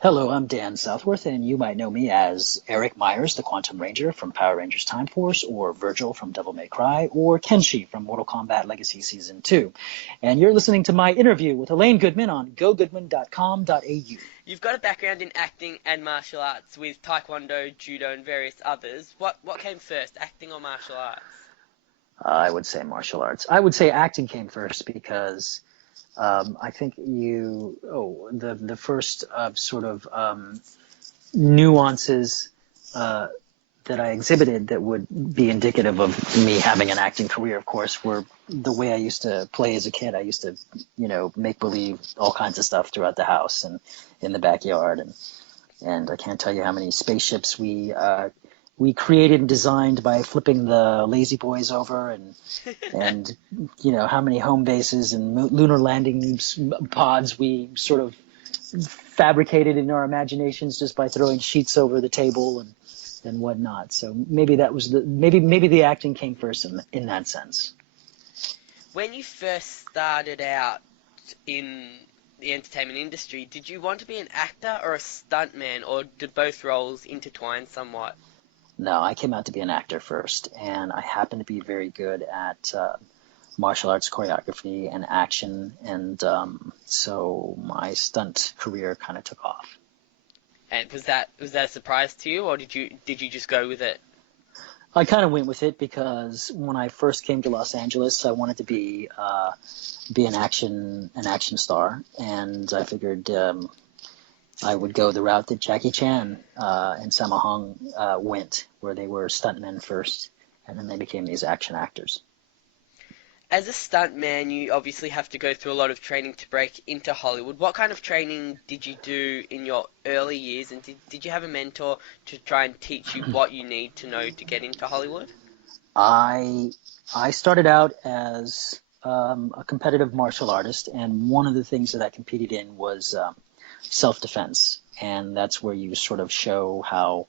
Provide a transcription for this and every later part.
Hello, I'm Dan Southworth, and you might know me as Eric Myers, the Quantum Ranger from Power Rangers Time Force, or Vergil from Devil May Cry, or Kenshi from Mortal Kombat Legacy Season 2. And you're listening to my interview with Elaine Goodman on gogoodman.com.au. You've got a background in acting and martial arts with taekwondo, judo, and various others. What came first, acting or martial arts? I would say martial arts. I would say acting came first because I think the first sort of nuances that I exhibited that would be indicative of me having an acting career, of course, were the way I used to play as a kid. I used to, make believe all kinds of stuff throughout the house and in the backyard. And I can't tell you how many spaceships we created and designed by flipping the lazy boys over and how many home bases and lunar landing pods we sort of fabricated in our imaginations just by throwing sheets over the table and whatnot. So maybe that was maybe the acting came first in that sense. When you first started out in the entertainment industry, did you want to be an actor or a stuntman, or did both roles intertwine somewhat? No, I came out to be an actor first, and I happened to be very good at martial arts choreography and action, and so my stunt career kind of took off. And was that a surprise to you, or did you just go with it? I kind of went with it because when I first came to Los Angeles, I wanted to be an action star, and I figured I would go the route that Jackie Chan and Sammo Hung went, where they were stuntmen first, and then they became these action actors. As a stuntman, you obviously have to go through a lot of training to break into Hollywood. What kind of training did you do in your early years, and did you have a mentor to try and teach you what you need to know to get into Hollywood? I started out as a competitive martial artist, and one of the things that I competed in was self-defense, and that's where you sort of show how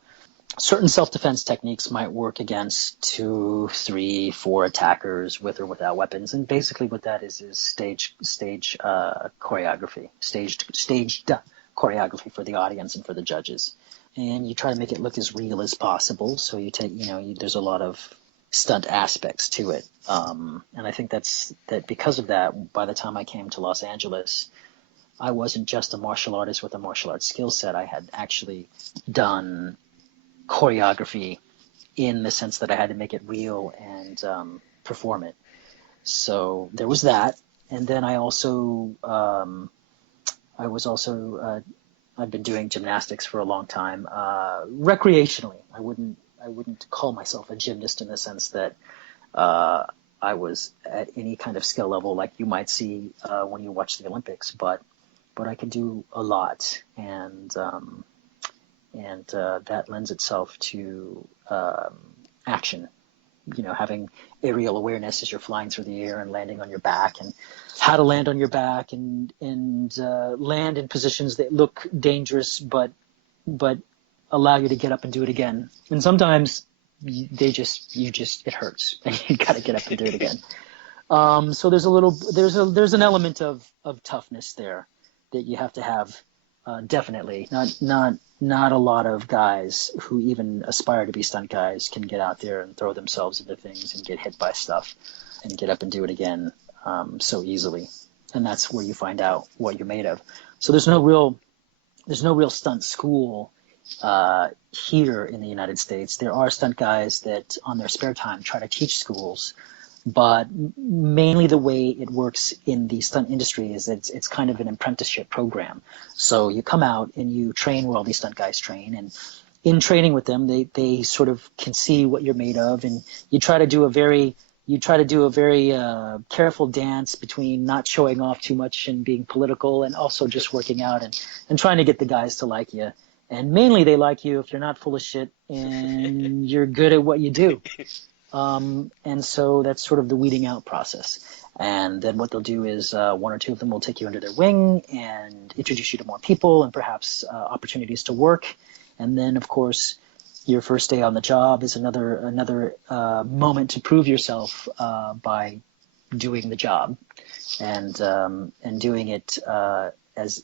certain self-defense techniques might work against 2, 3, 4 attackers with or without weapons. And basically what that is stage choreography, staged choreography for the audience and for the judges. And you try to make it look as real as possible. So you take, there's a lot of stunt aspects to it. And I think that because of that, by the time I came to Los Angeles, I wasn't just a martial artist with a martial arts skill set. I had actually done choreography in the sense that I had to make it real and perform it. So there was that, and then I've been doing gymnastics for a long time, recreationally. I wouldn't call myself a gymnast in the sense that I was at any kind of skill level like you might see when you watch the Olympics, but I could do a lot, and that lends itself to action. Having aerial awareness as you're flying through the air and landing on your back, and how to land on your back and land in positions that look dangerous, but allow you to get up and do it again. And sometimes it hurts, and you got to get up and do it again. So there's an element of toughness there that you have to have. Definitely not a lot of guys who even aspire to be stunt guys can get out there and throw themselves into things and get hit by stuff and get up and do it again so easily. And that's where you find out what you're made of. So there's no real stunt school here in the United States. There are stunt guys that on their spare time try to teach schools, but mainly the way it works in the stunt industry is it's kind of an apprenticeship program. So you come out and you train where all these stunt guys train, and in training with them, they sort of can see what you're made of, and you try to do a very careful dance between not showing off too much and being political, and also just working out and trying to get the guys to like you. And mainly they like you if you're not full of shit and you're good at what you do. And so that's sort of the weeding out process. And then what they'll do is one or two of them will take you under their wing and introduce you to more people and perhaps opportunities to work. And then, of course, your first day on the job is another moment to prove yourself by doing the job and doing it as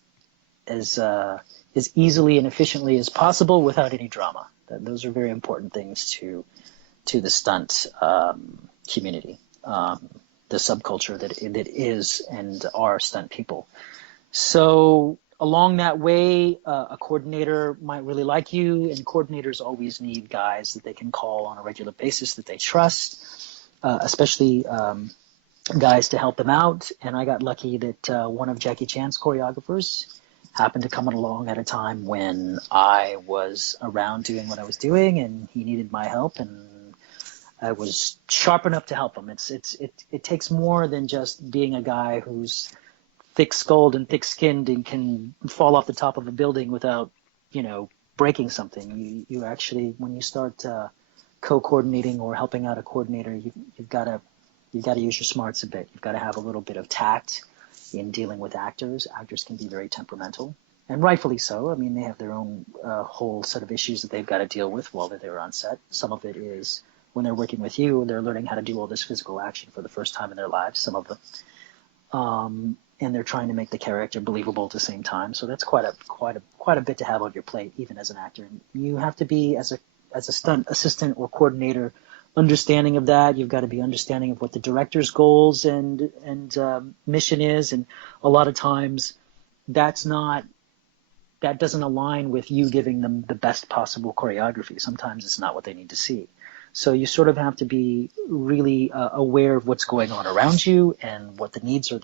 as easily and efficiently as possible without any drama. Those are very important things to the stunt community, the subculture that is and are stunt people. So along that way, a coordinator might really like you, and coordinators always need guys that they can call on a regular basis that they trust, especially guys to help them out. And I got lucky that one of Jackie Chan's choreographers happened to come along at a time when I was around doing what I was doing, and he needed my help, and I was sharp enough to help him. It takes more than just being a guy who's thick-skulled and thick-skinned and can fall off the top of a building without, breaking something. You actually, when you start co-coordinating or helping out a coordinator, you've got to use your smarts a bit. You've got to have a little bit of tact in dealing with actors. Actors can be very temperamental, and rightfully so. I mean, they have their own whole set of issues that they've got to deal with while they're on set. Some of it is when they're working with you and they're learning how to do all this physical action for the first time in their lives. Some of them. And they're trying to make the character believable at the same time. So that's quite a bit to have on your plate, even as an actor. And you have to be, as a stunt assistant or coordinator, understanding of that. You've got to be understanding of what the director's goals and mission is. And a lot of times that doesn't align with you giving them the best possible choreography. Sometimes it's not what they need to see. So you sort of have to be really aware of what's going on around you and what the needs of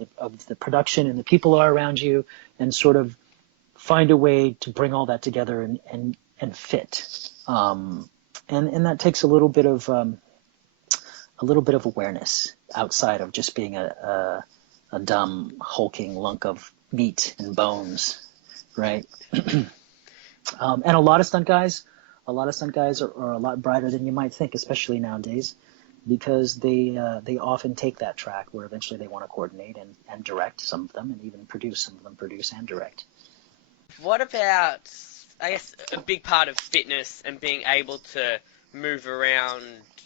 the production and the people are around you, and sort of find a way to bring all that together and fit. And that takes a little bit of awareness outside of just being a dumb hulking lunk of meat and bones, right? And a lot of stunt guys are a lot brighter than you might think, especially nowadays, because they often take that track where eventually they want to coordinate and direct, some of them, and even produce. Some of them produce and direct. What about, I guess, a big part of fitness and being able to move around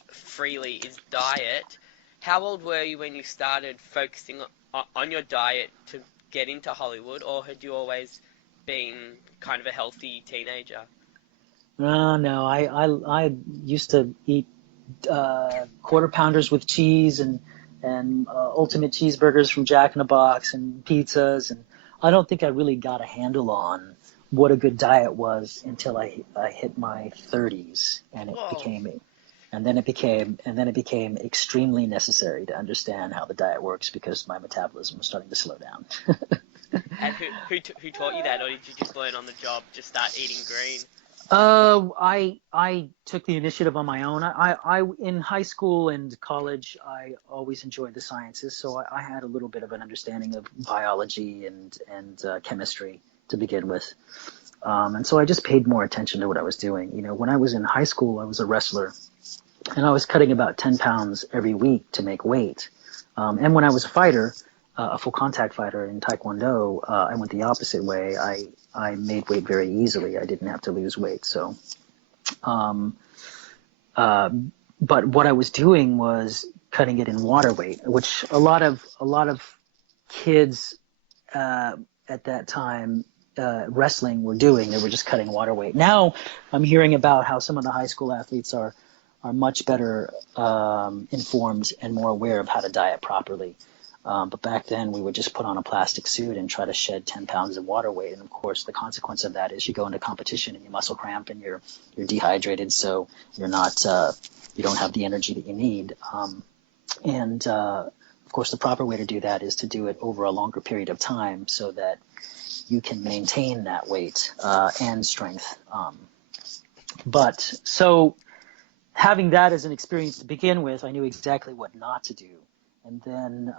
freely is diet. How old were you when you started focusing on your diet to get into Hollywood, or had you always been kind of a healthy teenager? No, I used to eat quarter pounders with cheese and ultimate cheeseburgers from Jack in the Box and pizzas, and I don't think I really got a handle on what a good diet was until I hit my 30s, and it became extremely necessary to understand how the diet works, because my metabolism was starting to slow down. And who taught you that, or did you just learn on the job, just start eating green? I took the initiative on my own. I in high school and college, I always enjoyed the sciences, so I had a little bit of an understanding of biology and chemistry to begin with. And so I just paid more attention to what I was doing. When I was in high school, I was a wrestler, and I was cutting about 10 pounds every week to make weight. And when I was a fighter, a full contact fighter in Taekwondo, I went the opposite way. I made weight very easily. I didn't have to lose weight. So, but what I was doing was cutting it in water weight, which a lot of kids at that time wrestling were doing. They were just cutting water weight. Now I'm hearing about how some of the high school athletes are much better informed and more aware of how to diet properly. But back then, we would just put on a plastic suit and try to shed 10 pounds of water weight. And of course, the consequence of that is you go into competition and you muscle cramp and you're dehydrated, so you're not you don't have the energy that you need. Of course, the proper way to do that is to do it over a longer period of time, so that you can maintain that weight and strength. But so having that as an experience to begin with, I knew exactly what not to do. And then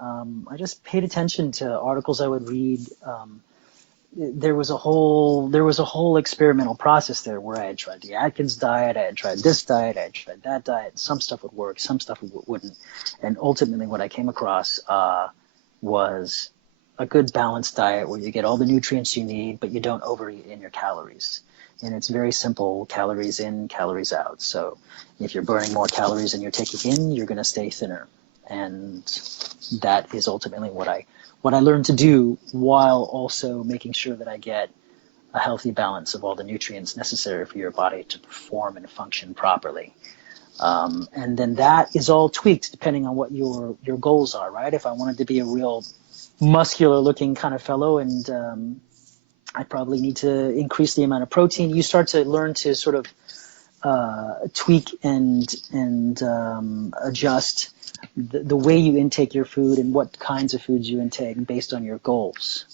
I just paid attention to articles I would read. There was a whole experimental process there, where I had tried the Atkins diet, I had tried this diet, I had tried that diet. Some stuff would work, some stuff wouldn't. And ultimately what I came across was a good balanced diet where you get all the nutrients you need, but you don't overeat in your calories. And it's very simple: calories in, calories out. So if you're burning more calories than you're taking in, you're going to stay thinner. And that is ultimately what I learned to do, while also making sure that I get a healthy balance of all the nutrients necessary for your body to perform and function properly. And then that is all tweaked depending on what your goals are, right? If I wanted to be a real muscular looking kind of fellow, and I probably need to increase the amount of protein, you start to learn to sort of tweak and adjust the way you intake your food and what kinds of foods you intake based on your goals.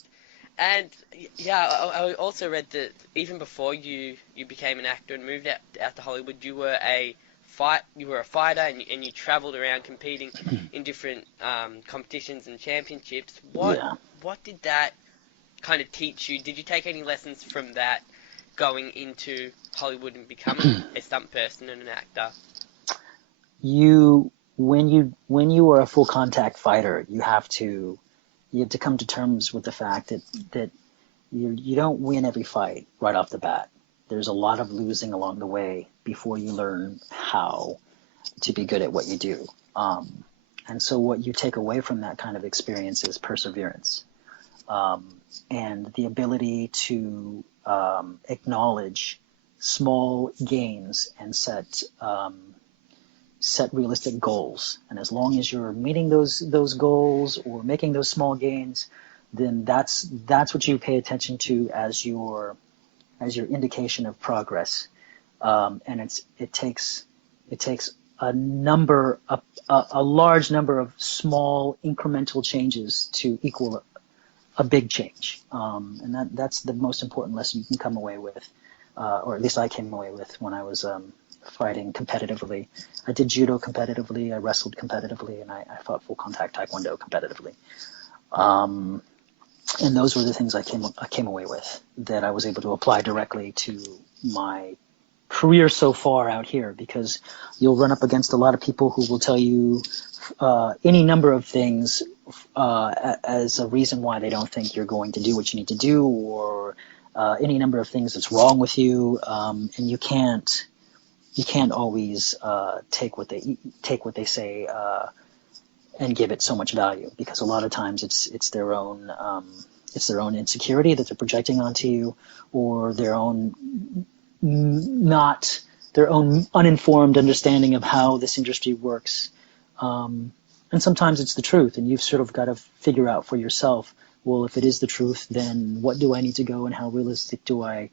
And yeah, I also read that even before you became an actor and moved out to Hollywood, you were a fighter, and you traveled around competing in different competitions and championships. Yeah. What did that kind of teach you? Did you take any lessons from that going into Hollywood and becoming a stunt person and an actor? When you are a full contact fighter, you have to come to terms with the fact that you don't win every fight right off the bat. There's a lot of losing along the way before you learn how to be good at what you do. And so what you take away from that kind of experience is perseverance, and the ability to acknowledge small gains and set realistic goals. And as long as you're meeting those goals or making those small gains, then that's what you pay attention to as your indication of progress. And it takes a large number of small incremental changes to equal a big change. And that's the most important lesson you can come away with, or at least I came away with when I was fighting competitively. I did judo competitively, I wrestled competitively, and I fought full contact taekwondo competitively. And those were the things I came away with that I was able to apply directly to my career so far out here, because you'll run up against a lot of people who will tell you any number of things as a reason why they don't think you're going to do what you need to do, or any number of things that's wrong with you, and you can't always take what they say and give it so much value, because a lot of times it's their own insecurity that they're projecting onto you, or their own uninformed understanding of how this industry works. And sometimes it's the truth, and you've sort of got to figure out for yourself, well, if it is the truth, then what do I need to go, and how realistic do I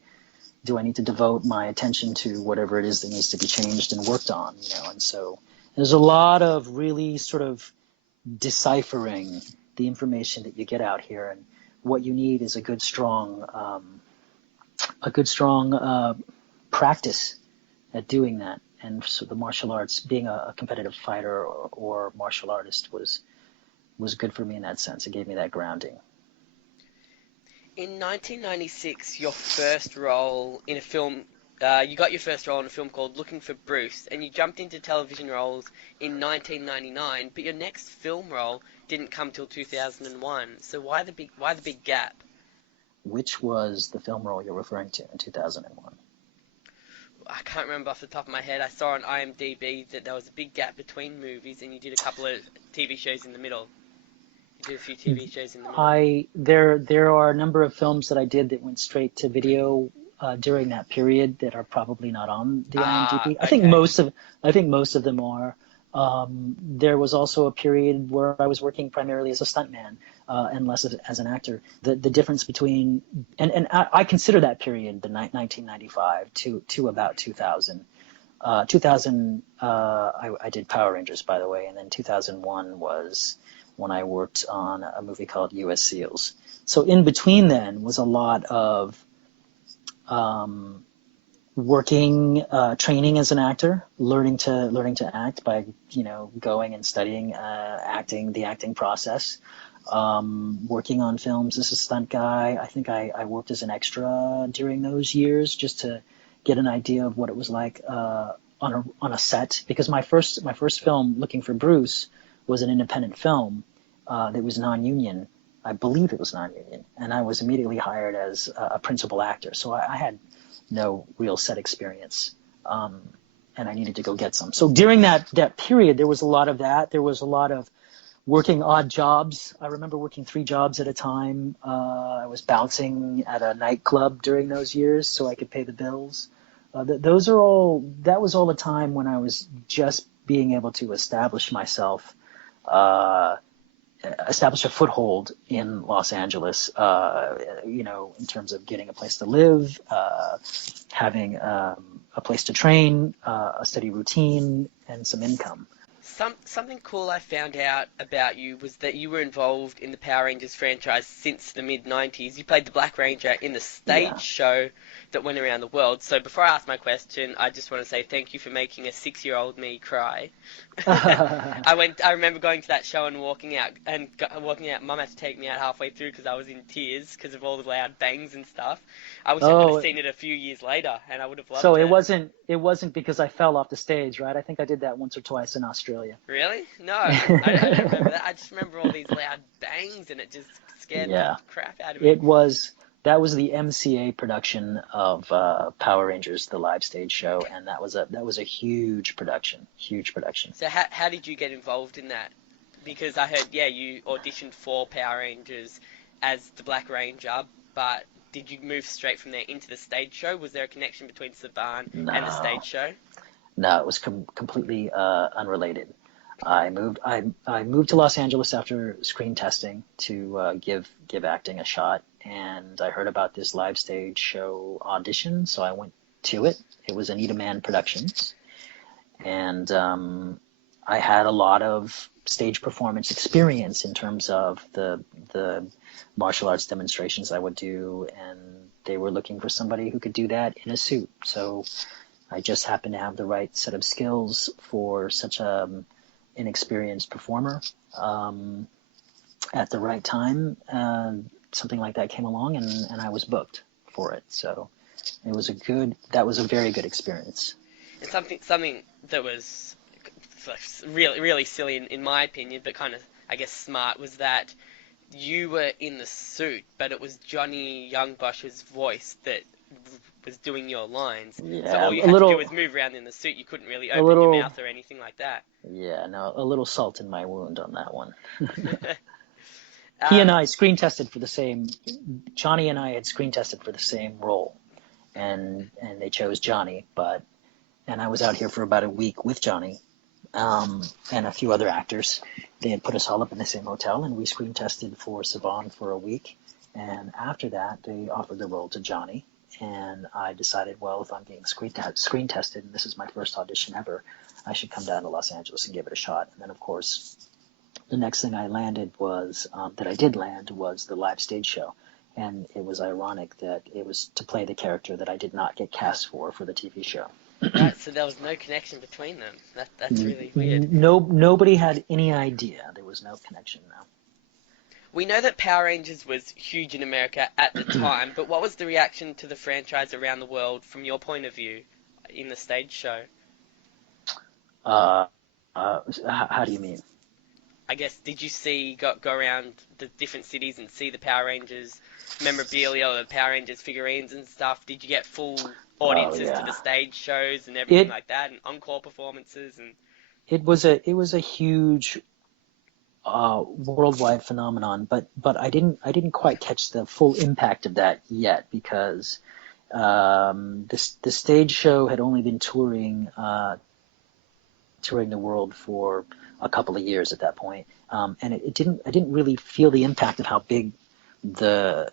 need to devote my attention to whatever it is that needs to be changed and worked on, And so there's a lot of really sort of deciphering the information that you get out here, and what you need is a good strong practice at doing that. And so the martial arts, being a competitive fighter or martial artist, was good for me in that sense. It gave me that grounding. In 1996, your first role in a film, you got your first role in a film called Looking for Bruce, and you jumped into television roles in 1999, but your next film role didn't come till 2001. So why the big gap? Which was the film role you're referring to in 2001? I can't remember off the top of my head. I saw on IMDb that there was a big gap between movies, and you did a couple of TV shows in the middle. You did a few TV shows in the middle. There are a number of films that I did that went straight to video during that period that are probably not on the IMDb. Okay. I think most of them are. There was also a period where I was working primarily as a stuntman and less as an actor. The difference between and I consider that period the 1995 to about 2000. 2000 I did Power Rangers, by the way, and then 2001 was when I worked on a movie called U.S. SEALs. So in between then was a lot of working, training as an actor, learning to act by, going and studying the acting process, working on films as a stunt guy. I think I worked as an extra during those years just to get an idea of what it was like on a set, because my first film, Looking for Bruce, was an independent film that was non-union. I believe it was non-union, and I was immediately hired as a principal actor. So I had no real set experience, and I needed to go get some. So during that period, there was a lot of that. There was a lot of working odd jobs. I remember working 3 jobs at a time. I was bouncing at a nightclub during those years so I could pay the bills. That was all a time when I was just being able to establish myself, establish a foothold in Los Angeles, in terms of getting a place to live, having a place to train, a steady routine, and some income. Something cool I found out about you was that you were involved in the Power Rangers franchise since the mid-90s. You played the Black Ranger in the stage Yeah. show that went around the world. So before I ask my question, I just want to say thank you for making a 6-year-old me cry. I remember going to that show and walking out. Mum had to take me out halfway through because I was in tears because of all the loud bangs and stuff. I wish I could have Oh, seen it a few years later, and I would have so loved it. it wasn't because I fell off the stage, right? I think I did that once or twice in Australia. Really? No, I don't remember that. I just remember all these loud bangs, and it just scared the Yeah, crap out of me. that was the MCA production of Power Rangers, the live stage show, and that was a huge production, huge production. So how did you get involved in that? Because I heard, yeah, you auditioned for Power Rangers as the Black Ranger, but did you move straight from there into the stage show? Was there a connection between Saban and the No, stage show? no, it was completely unrelated. I moved to Los Angeles after screen testing to give acting a shot, and I heard about this live stage show audition, so I went to it. It was Anita Man Productions, and I had a lot of stage performance experience in terms of the martial arts demonstrations I would do, and they were looking for somebody who could do that in a suit. So I just happened to have the right set of skills for such a inexperienced performer at the right time. Something like that came along, and I was booked for it. So that was a very good experience. And something that was really really silly in my opinion, but kind of I guess smart, was that you were in the suit, but it was Johnny Youngbosh's voice that was doing your lines. So Yeah, all you had to do was move around in the suit. You couldn't really a open your little, mouth or anything like that. yeah, no, a little salt in my wound on that one. He and um, I screen tested for the same. Johnny and I had screen tested for the same role, and they chose Johnny, and I was out here for about a week with Johnny, and a few other actors. They had put us all up in the same hotel, and we screen tested for Saban for a week. And after that, they offered the role to Johnny, and I decided, well, if I'm being screen tested, and this is my first audition ever, I should come down to Los Angeles and give it a shot. And then, of course, the next thing I landed was that I did land was the live stage show. And it was ironic that it was to play the character that I did not get cast for the TV show. right, so there was no connection between them. That's really weird. Nobody had any idea. There was no connection now. We know that Power Rangers was huge in America at the time, but what was the reaction to the franchise around the world from your point of view in the stage show? How do you mean? I guess, did you go around the different cities and see the Power Rangers memorabilia or the Power Rangers figurines and stuff? Did you get full audiences to the stage shows and everything like that, and encore performances? And it was a huge worldwide phenomenon, but I didn't quite catch the full impact of that yet, because the stage show had only been touring the world for a couple of years at that point, and I didn't really feel the impact of how big the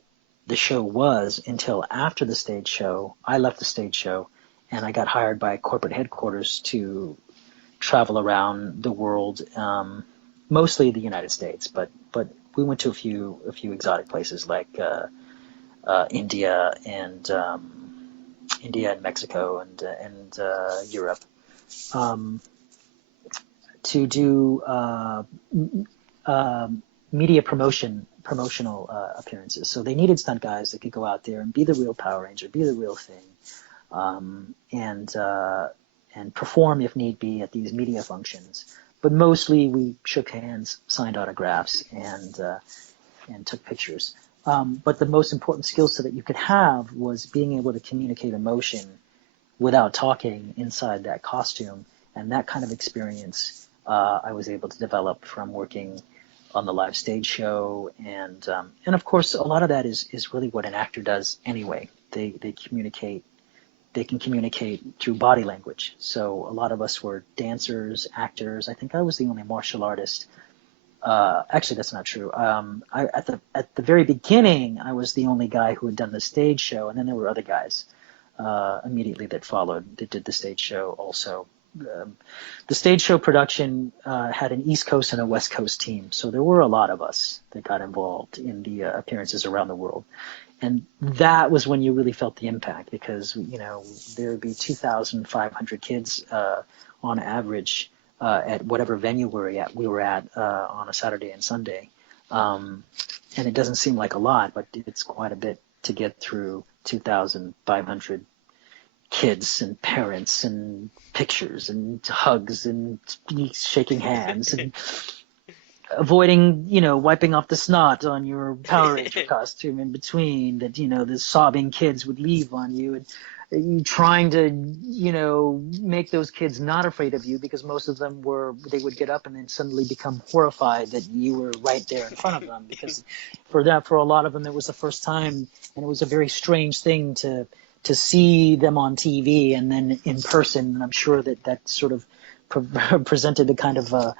show was until after the stage show. I left the stage show, and I got hired by corporate headquarters to travel around the world, mostly the United States, but we went to a few exotic places like India and Mexico and Europe, to do media promotional appearances. So they needed stunt guys that could go out there and be the real Power Ranger, be the real thing, and perform if need be at these media functions. But mostly we shook hands, signed autographs, and took pictures. But the most important skill set that you could have was being able to communicate emotion without talking inside that costume. And that kind of experience I was able to develop from working on the live stage show, and of course a lot of that is really what an actor does anyway. They communicate. They can communicate through body language. So a lot of us were dancers, actors. I think I was the only martial artist. Actually, that's not true. At the very beginning, I was the only guy who had done the stage show, and then there were other guys immediately that followed that did the stage show also. The stage show production had an East Coast and a West Coast team, so there were a lot of us that got involved in the appearances around the world. And that was when you really felt the impact, because there would be 2,500 kids on average at whatever venue we were at on a Saturday and Sunday. And it doesn't seem like a lot, but it's quite a bit to get through 2,500 kids and parents and pictures and hugs and shaking hands and avoiding, wiping off the snot on your Power Ranger costume in between that, the sobbing kids would leave on you, and you trying to, make those kids not afraid of you, because most of them they would get up and then suddenly become horrified that you were right there in front of them, because for a lot of them, it was the first time, and it was a very strange thing to see them on TV and then in person. And I'm sure that sort of presented a kind of a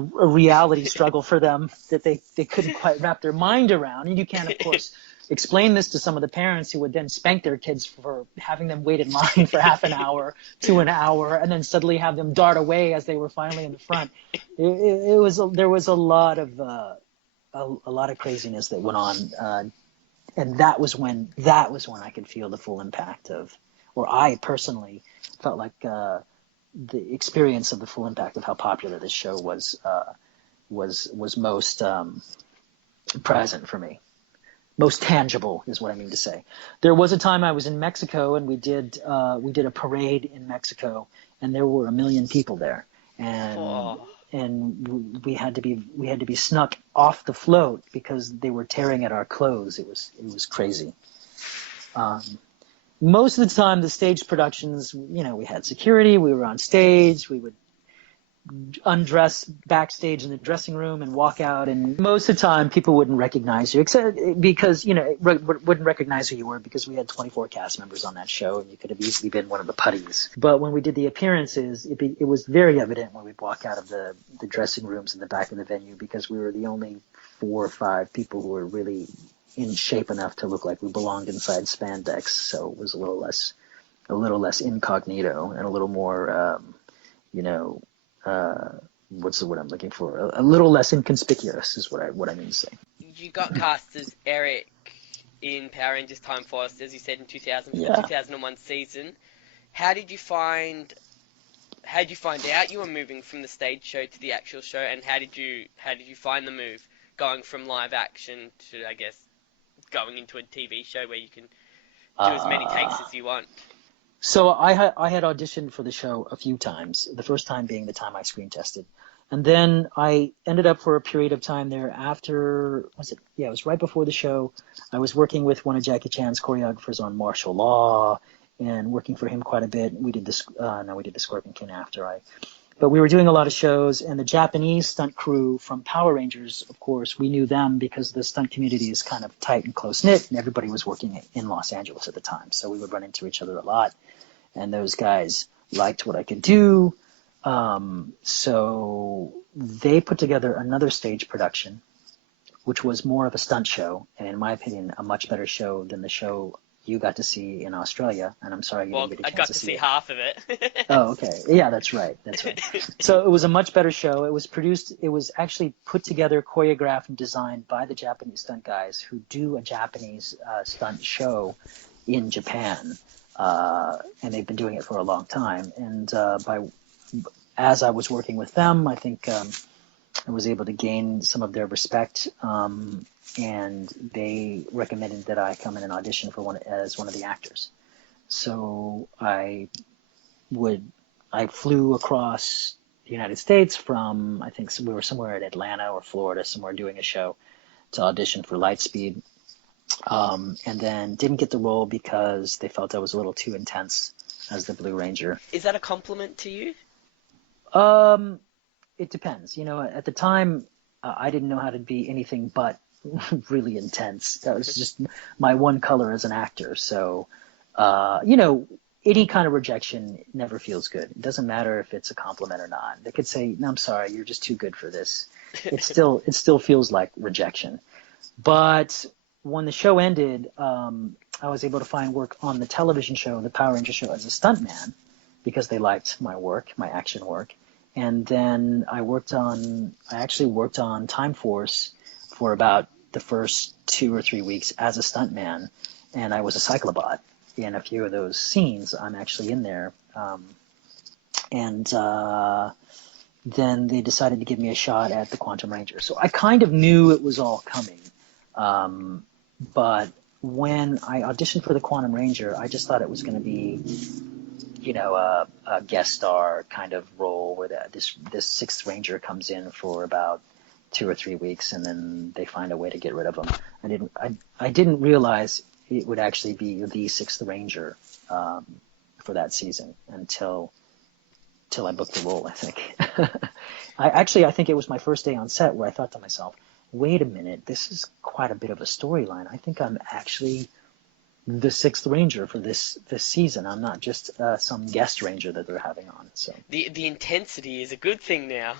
reality struggle for them that they couldn't quite wrap their mind around. And you can't, of course, explain this to some of the parents who would then spank their kids for having them wait in line for half an hour to an hour and then suddenly have them dart away as they were finally in the front. There was a lot of craziness that went on. And that was when I could feel the full impact of, or I personally felt like the experience of the full impact of how popular this show was most present for me. Most tangible is what I mean to say. There was a time I was in Mexico, and we did a parade in Mexico, and there were 1 million people there, and we had to be snuck off the float because they were tearing at our clothes. It was crazy. Most of the time, the stage productions, we had security. We were on stage. We would undress backstage in the dressing room and walk out, and most of the time people wouldn't recognize you, except because wouldn't recognize who you were, because we had 24 cast members on that show, and you could have easily been one of the putties. But when we did the appearances, it was very evident when we'd walk out of the dressing rooms in the back of the venue, because we were the only 4 or 5 people who were really in shape enough to look like we belonged inside spandex. So it was a little less incognito and a little more what's the word I'm looking for? A little less inconspicuous is what I mean to say. You got cast as Eric in Power Rangers Time Force, as you said, in 2001 season. How did you find out you were moving from the stage show to the actual show, and how did you find the move going from live action to, I guess, going into a TV show where you can do as many takes as you want? So I had auditioned for the show a few times, the first time being the time I screen tested. And then I ended up for a period of time there after, it was right before the show. I was working with one of Jackie Chan's choreographers on martial law and working for him quite a bit. We did the Scorpion King but we were doing a lot of shows, and the Japanese stunt crew from Power Rangers, of course, we knew them because the stunt community is kind of tight and close-knit, and everybody was working in Los Angeles at the time. So we would run into each other a lot, and those guys liked what I could do. So they put together another stage production, which was more of a stunt show, and in my opinion, a much better show than the show you got to see in Australia, and I'm sorry you didn't get a chance to see it. I got to see half of it. Oh, okay. Yeah, that's right. So it was a much better show. It was actually put together, choreographed, and designed by the Japanese stunt guys who do a Japanese stunt show in Japan, and they've been doing it for a long time. And as I was working with them, I think I was able to gain some of their respect, and they recommended that I come in and audition as one of the actors. So I flew across the United States from, I think we were somewhere at Atlanta or Florida, somewhere doing a show, to audition for Lightspeed, and then didn't get the role because they felt I was a little too intense as the Blue Ranger. Is that a compliment to you? It depends. At the time, I didn't know how to be anything but really intense. That was just my one color as an actor. So, you know, any kind of rejection never feels good. It doesn't matter if it's a compliment or not. They could say, "No, I'm sorry, you're just too good for this." It still feels like rejection. But when the show ended, I was able to find work on the television show, the Power Ranger show, as a stuntman because they liked my work, my action work. And then I actually worked on Time Force for about the first 2 or 3 weeks as a stuntman, and I was a cyclobot in a few of those scenes. I'm actually in there, and then they decided to give me a shot at the Quantum Ranger. So I kind of knew it was all coming, but when I auditioned for the Quantum Ranger, I just thought it was going to be, you know, a guest star kind of role where this sixth ranger comes in for about 2 or 3 weeks, and then they find a way to get rid of him. I didn't realize it would actually be the sixth ranger for that season until I booked the role, I think. I think it was my first day on set where I thought to myself, wait a minute, this is quite a bit of a storyline. I think I'm actually the sixth ranger for this season. I'm not just some guest ranger that they're having on. So the intensity is a good thing now.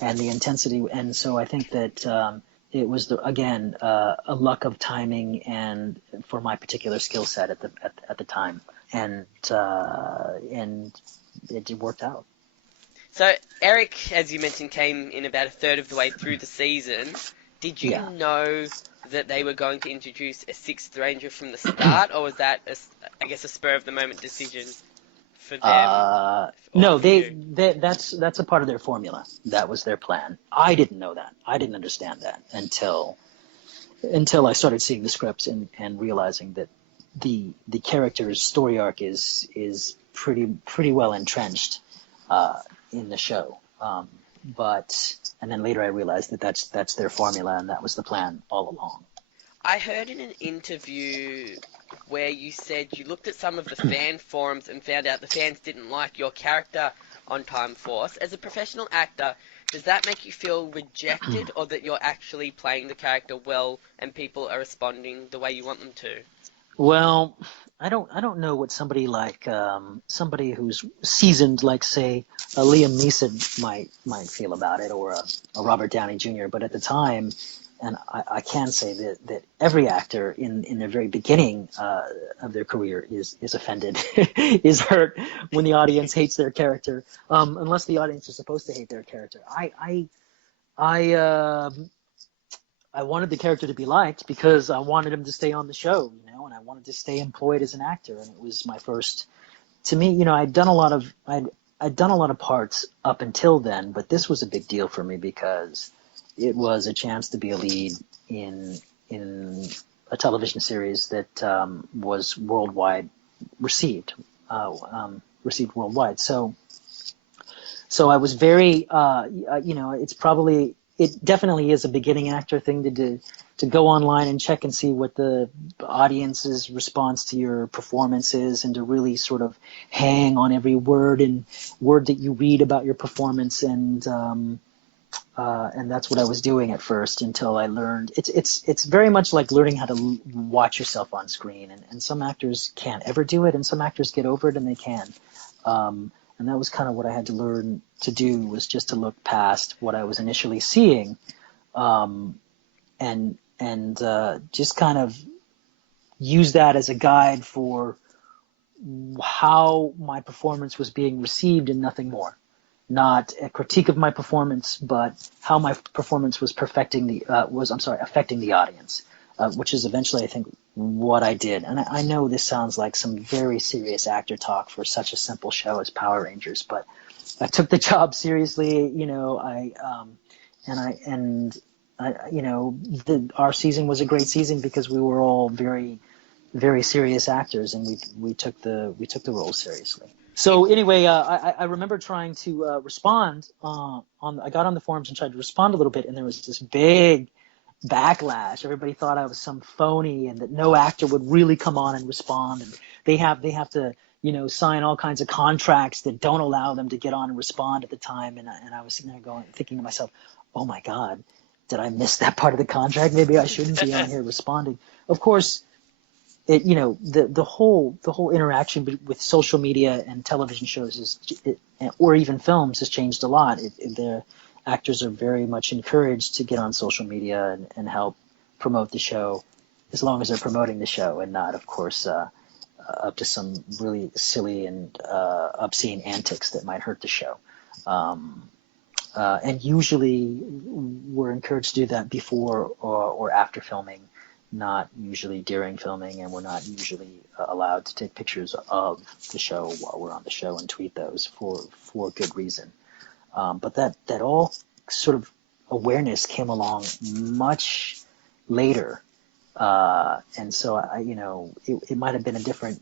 and the intensity, and so I think that it was again a luck of timing and for my particular skill set at the time, and it worked out. So Eric, as you mentioned, came in about a third of the way through the season. Did you Yeah. know that they were going to introduce a sixth ranger from the start, or was that, I guess, a spur of the moment decision for them? No, For you? that's a part of their formula. That was their plan. I didn't know that. I didn't understand that until I started seeing the scripts and realizing that the character's story arc is pretty well entrenched in the show. And then later I realized that that's their formula, and that was the plan all along. I heard in an interview where you said you looked at some of the fan forums and found out the fans didn't like your character on Time Force. As a professional actor, does that make you feel rejected, or that you're actually playing the character well and people are responding the way you want them to? Well, I don't know what somebody like somebody who's seasoned, like say a Liam Neeson might feel about it, or a Robert Downey Jr. But at the time, and I can say that every actor in their very beginning of their career is offended, is hurt when the audience hates their character, unless the audience is supposed to hate their character. I wanted the character to be liked because I wanted him to stay on the show, you know, and I wanted to stay employed as an actor. And it was my first, to me, you know, I'd done a lot of parts up until then, but this was a big deal for me because it was a chance to be a lead in a television series that was worldwide received worldwide. So I was very, you know, it definitely is a beginning actor thing to go online and check and see what the audience's response to your performance is, and to really sort of hang on every word that you read about your performance, and that's what I was doing at first until I learned. It's very much like learning how to watch yourself on screen, and some actors can't ever do it, and some actors get over it and they can. And that was kind of what I had to learn to do, was just to look past what I was initially seeing, and just kind of use that as a guide for how my performance was being received, and nothing more. Not a critique of my performance, but how my performance was affecting the audience, which is eventually, I think, what I did. And I know this sounds like some very serious actor talk for such a simple show as Power Rangers, but I took the job seriously. You know, you know, our season was a great season because we were all very, very serious actors, and we took the role seriously. So anyway, I remember trying to respond I got on the forums and tried to respond a little bit, and there was this big backlash. Everybody thought I was some phony, and that no actor would really come on and respond, and they have to, you know, sign all kinds of contracts that don't allow them to get on and respond at the time. And I was sitting there thinking to myself, oh my God, did I miss that part of the contract? Maybe I shouldn't be on here responding. Of course, the whole interaction with social media and television shows or even films has changed a lot. The actors are very much encouraged to get on social media and help promote the show, as long as they're promoting the show and not, of course, up to some really silly and obscene antics that might hurt the show. And usually we're encouraged to do that before or after filming, not usually during filming, and we're not usually allowed to take pictures of the show while we're on the show and tweet those for good reason. But that all sort of awareness came along much later, and so it might have been a different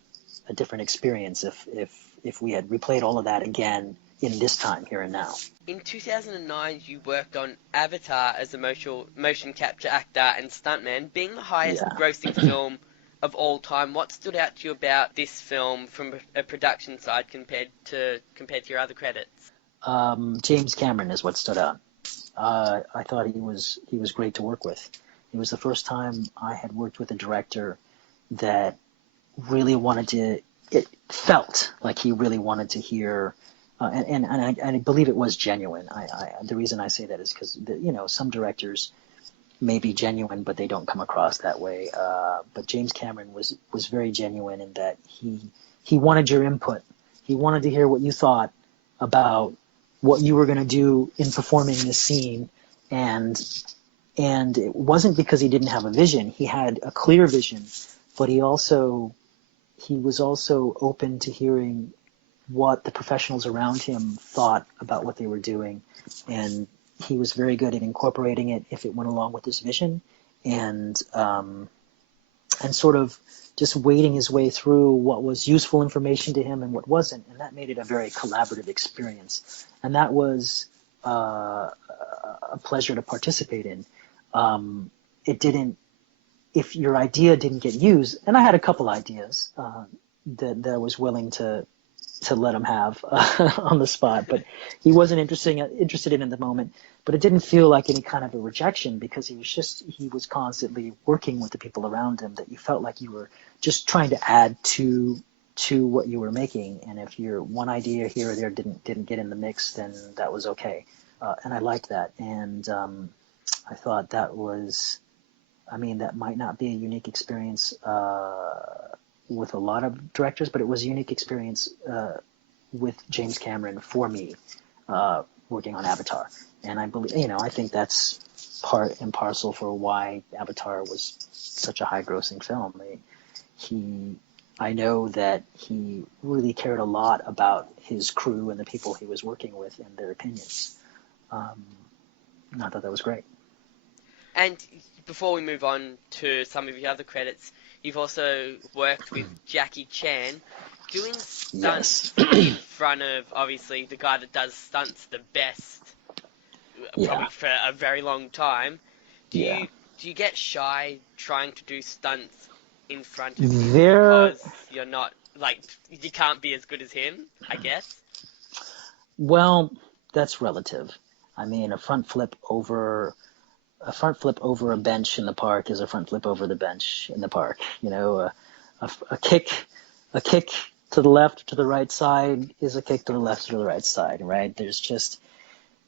experience if we had replayed all of that again in this time, here and now. In 2009, you worked on Avatar as a motion capture actor and stuntman. Being the highest grossing film of all time, what stood out to you about this film from a production side compared to your other credits? James Cameron is what stood out. I thought he was great to work with. It was the first time I had worked with a director that really wanted to. It felt like he really wanted to hear. And I believe it was genuine. The reason I say that is because some directors may be genuine, but they don't come across that way. But James Cameron was very genuine in that he wanted your input. He wanted to hear what you thought about what you were going to do in performing this scene, and it wasn't because he didn't have a vision. He had a clear vision, but he was also open to hearing what the professionals around him thought about what they were doing, and he was very good at incorporating it if it went along with his vision, and sort of just wading his way through what was useful information to him and what wasn't, and that made it a very collaborative experience, and that was a pleasure to participate in. If your idea didn't get used, and I had a couple ideas that I was willing to let him have on the spot, but he wasn't interested in the moment. But it didn't feel like any kind of a rejection, because he was constantly working with the people around him, that you felt like you were just trying to add to what you were making. And if your one idea here or there didn't get in the mix, then that was okay. And I liked that. And I thought that might not be a unique experience with a lot of directors, but it was a unique experience with James Cameron for me, working on Avatar. And I think that's part and parcel for why Avatar was such a high-grossing film. I know that he really cared a lot about his crew and the people he was working with and their opinions. And I thought that was great. And before we move on to some of your other credits, you've also worked with Jackie Chan, doing stunts in front of, obviously, the guy that does stunts the best, probably for a very long time. Do you get shy trying to do stunts in front of him because you're not, you can't be as good as him, I guess? Well, that's relative. I mean, a front flip over a bench in the park is a front flip over the bench in the park. A kick to the left, to the right side is a kick to the left, to the right side, right? There's just,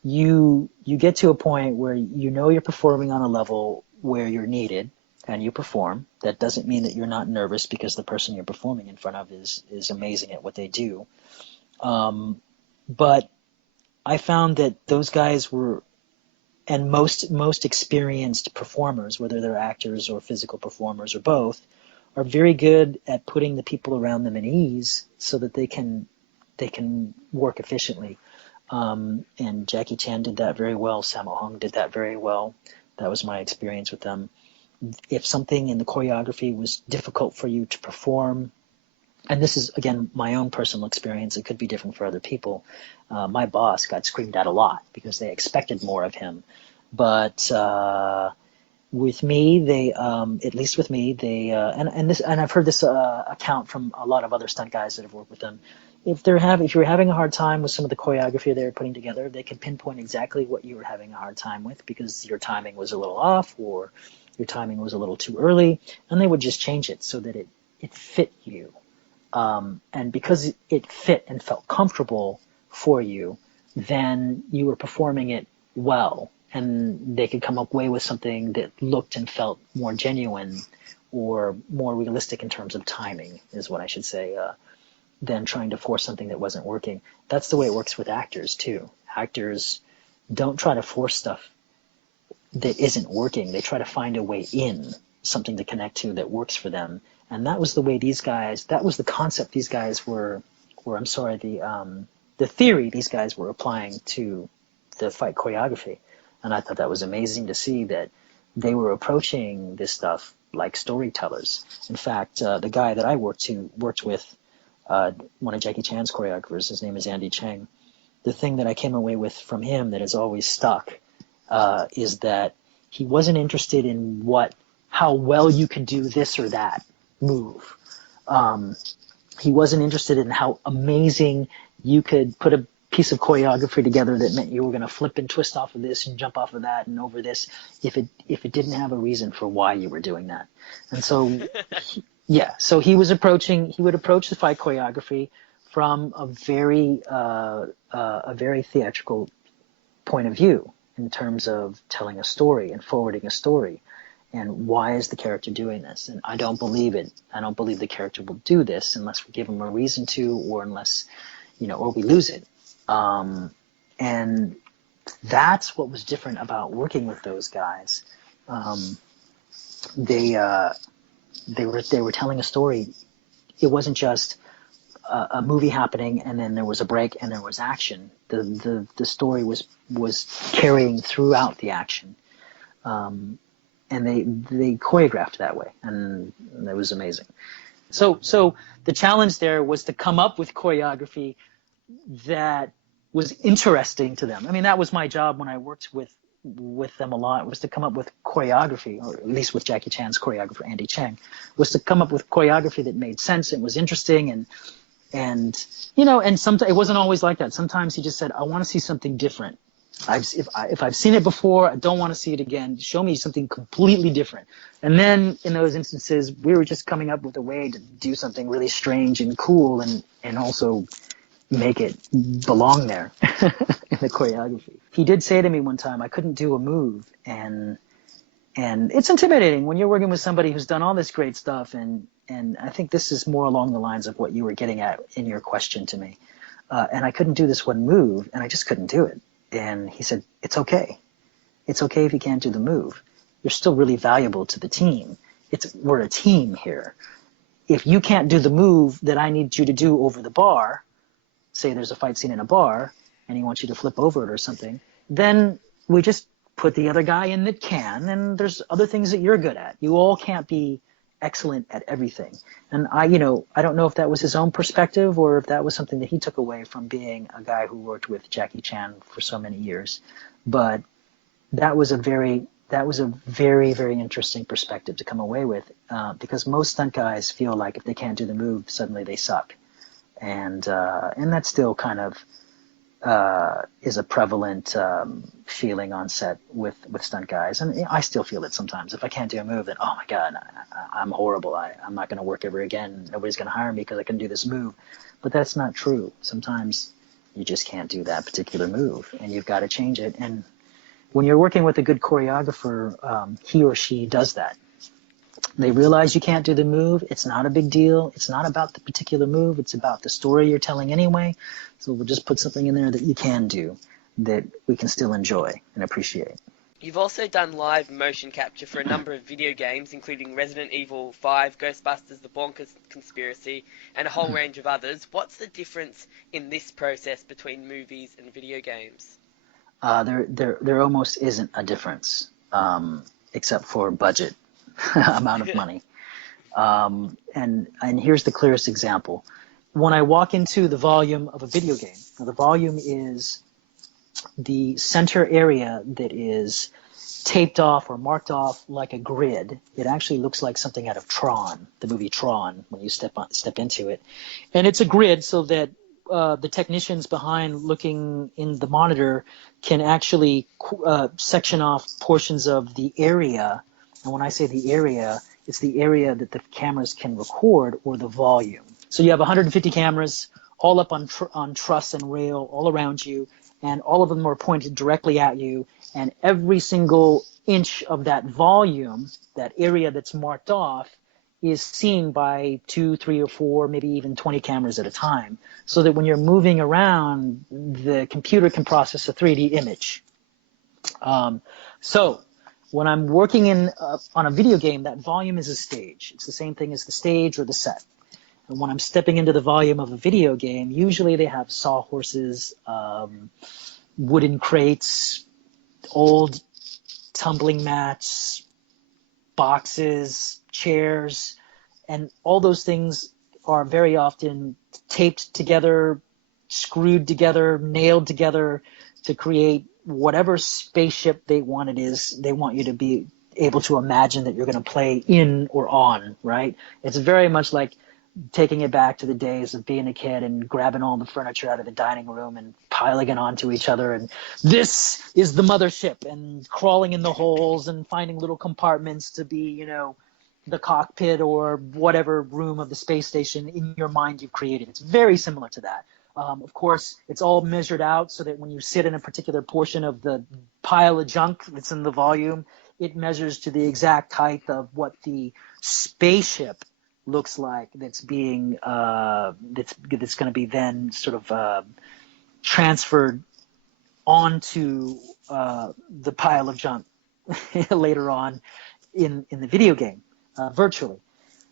you get to a point where you're performing on a level where you're needed and you perform. That doesn't mean that you're not nervous, because the person you're performing in front of is amazing at what they do. But I found that those guys were, and most experienced performers, whether they're actors or physical performers or both, are very good at putting the people around them at ease so that they can work efficiently. And Jackie Chan did that very well. Sammo Hung did that very well. That was my experience with them. If something in the choreography was difficult for you to perform, and this is, again, my own personal experience, it could be different for other people. My boss got screamed at a lot because they expected more of him. But with me, at least with me, and I've heard this account from a lot of other stunt guys that have worked with them, if you're having a hard time with some of the choreography they were putting together, they could pinpoint exactly what you were having a hard time with because your timing was a little off or your timing was a little too early, and they would just change it so that it fit you. And because it fit and felt comfortable for you, then you were performing it well, and they could come away with something that looked and felt more genuine or more realistic in terms of timing, is what I should say, than trying to force something that wasn't working. That's the way it works with actors too. Actors don't try to force stuff that isn't working. They try to find a way in, something to connect to that works for them. And that was the way these guys, that was the concept these guys were, or I'm sorry, the theory these guys were applying to the fight choreography. And I thought that was amazing to see that they were approaching this stuff like storytellers. In fact, the guy that I worked with, one of Jackie Chan's choreographers, his name is Andy Cheng. The thing that I came away with from him that has always stuck is that he wasn't interested in how well you could do this or that move. He wasn't interested in how amazing you could put a piece of choreography together that meant you were going to flip and twist off of this and jump off of that and over this if it didn't have a reason for why you were doing that. And so so he would approach the fight choreography from a very theatrical point of view in terms of telling a story and forwarding a story. And why is the character doing this? And I don't believe it. I don't believe the character will do this unless we give him a reason to, or unless, or we lose it. And that's what was different about working with those guys. They were telling a story. It wasn't just a movie happening and then there was a break and there was action. The story was carrying throughout the action. And they choreographed that way, and it was amazing. So the challenge there was to come up with choreography that was interesting to them. I mean, that was my job when I worked with them a lot, was to come up with choreography, or at least with Jackie Chan's choreographer Andy Cheng, was to come up with choreography that made sense and was interesting, and sometimes it wasn't always like that. Sometimes he just said, I want to see something different. If I've seen it before, I don't want to see it again. Show me something completely different. And then in those instances, we were just coming up with a way to do something really strange and cool and also make it belong there in the choreography. He did say to me one time, I couldn't do a move. And it's intimidating when you're working with somebody who's done all this great stuff. And I think this is more along the lines of what you were getting at in your question to me. And I couldn't do this one move, and I just couldn't do it. And he said, it's okay. It's okay if you can't do the move. You're still really valuable to the team. We're a team here. If you can't do the move that I need you to do over the bar, say there's a fight scene in a bar and he wants you to flip over it or something, then we just put the other guy in that can, and there's other things that you're good at. You all can't be excellent at everything. And I don't know if that was his own perspective or if that was something that he took away from being a guy who worked with Jackie Chan for so many years. But that was a very, very interesting perspective to come away with, because most stunt guys feel like if they can't do the move, suddenly they suck. And that still kind of is a prevalent feeling on set with stunt guys. And I still feel it sometimes. If I can't do a move, then, oh my God, I'm horrible. I'm not going to work ever again. Nobody's going to hire me because I can do this move. But that's not true. Sometimes you just can't do that particular move, and you've got to change it. And when you're working with a good choreographer, he or she does that. They realize you can't do the move. It's not a big deal. It's not about the particular move. It's about the story you're telling anyway. So we'll just put something in there that you can do that we can still enjoy and appreciate. You've also done live motion capture for a number of video games, including Resident Evil 5, Ghostbusters, The Bourne Conspiracy, and a whole range of others. What's the difference in this process between movies and video games? There almost isn't a difference, except for budget. Amount of money. And here's the clearest example. When I walk into the volume of a video game, now the volume is the center area that is taped off or marked off like a grid. It actually looks like something out of Tron, the movie Tron, when you step into it. And it's a grid so that the technicians behind looking in the monitor can actually section off portions of the area. And when I say the area, it's the area that the cameras can record, or the volume. So you have 150 cameras all up on truss and rail all around you, and all of them are pointed directly at you. And every single inch of that volume, that area that's marked off, is seen by 2, 3, or 4, maybe even 20 cameras at a time, so that when you're moving around, the computer can process a 3D image. So when I'm working on a video game, that volume is a stage. It's the same thing as the stage or the set. And when I'm stepping into the volume of a video game, usually they have sawhorses, wooden crates, old tumbling mats, boxes, chairs, and all those things are very often taped together, screwed together, nailed together to create whatever spaceship they want you to be able to imagine that you're going to play in or on, right? It's very much like taking it back to the days of being a kid and grabbing all the furniture out of the dining room and piling it onto each other, and this is the mothership, and crawling in the holes and finding little compartments to be, the cockpit or whatever room of the space station in your mind you've created. It's very similar to that. Of course, it's all measured out so that when you sit in a particular portion of the pile of junk that's in the volume, it measures to the exact height of what the spaceship looks like that's being that's going to be then sort of transferred onto the pile of junk later on in the video game, virtually.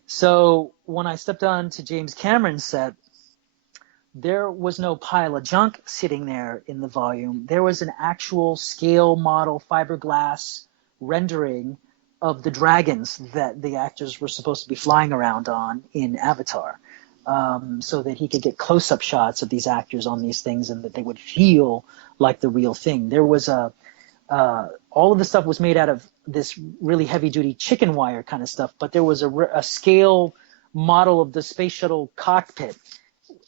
So when I stepped on to James Cameron's set, there was no pile of junk sitting there in the volume. There was an actual scale model fiberglass rendering of the dragons that the actors were supposed to be flying around on in Avatar, so that he could get close-up shots of these actors on these things and that they would feel like the real thing. There was all of the stuff was made out of this really heavy-duty chicken wire kind of stuff, but there was a scale model of the space shuttle cockpit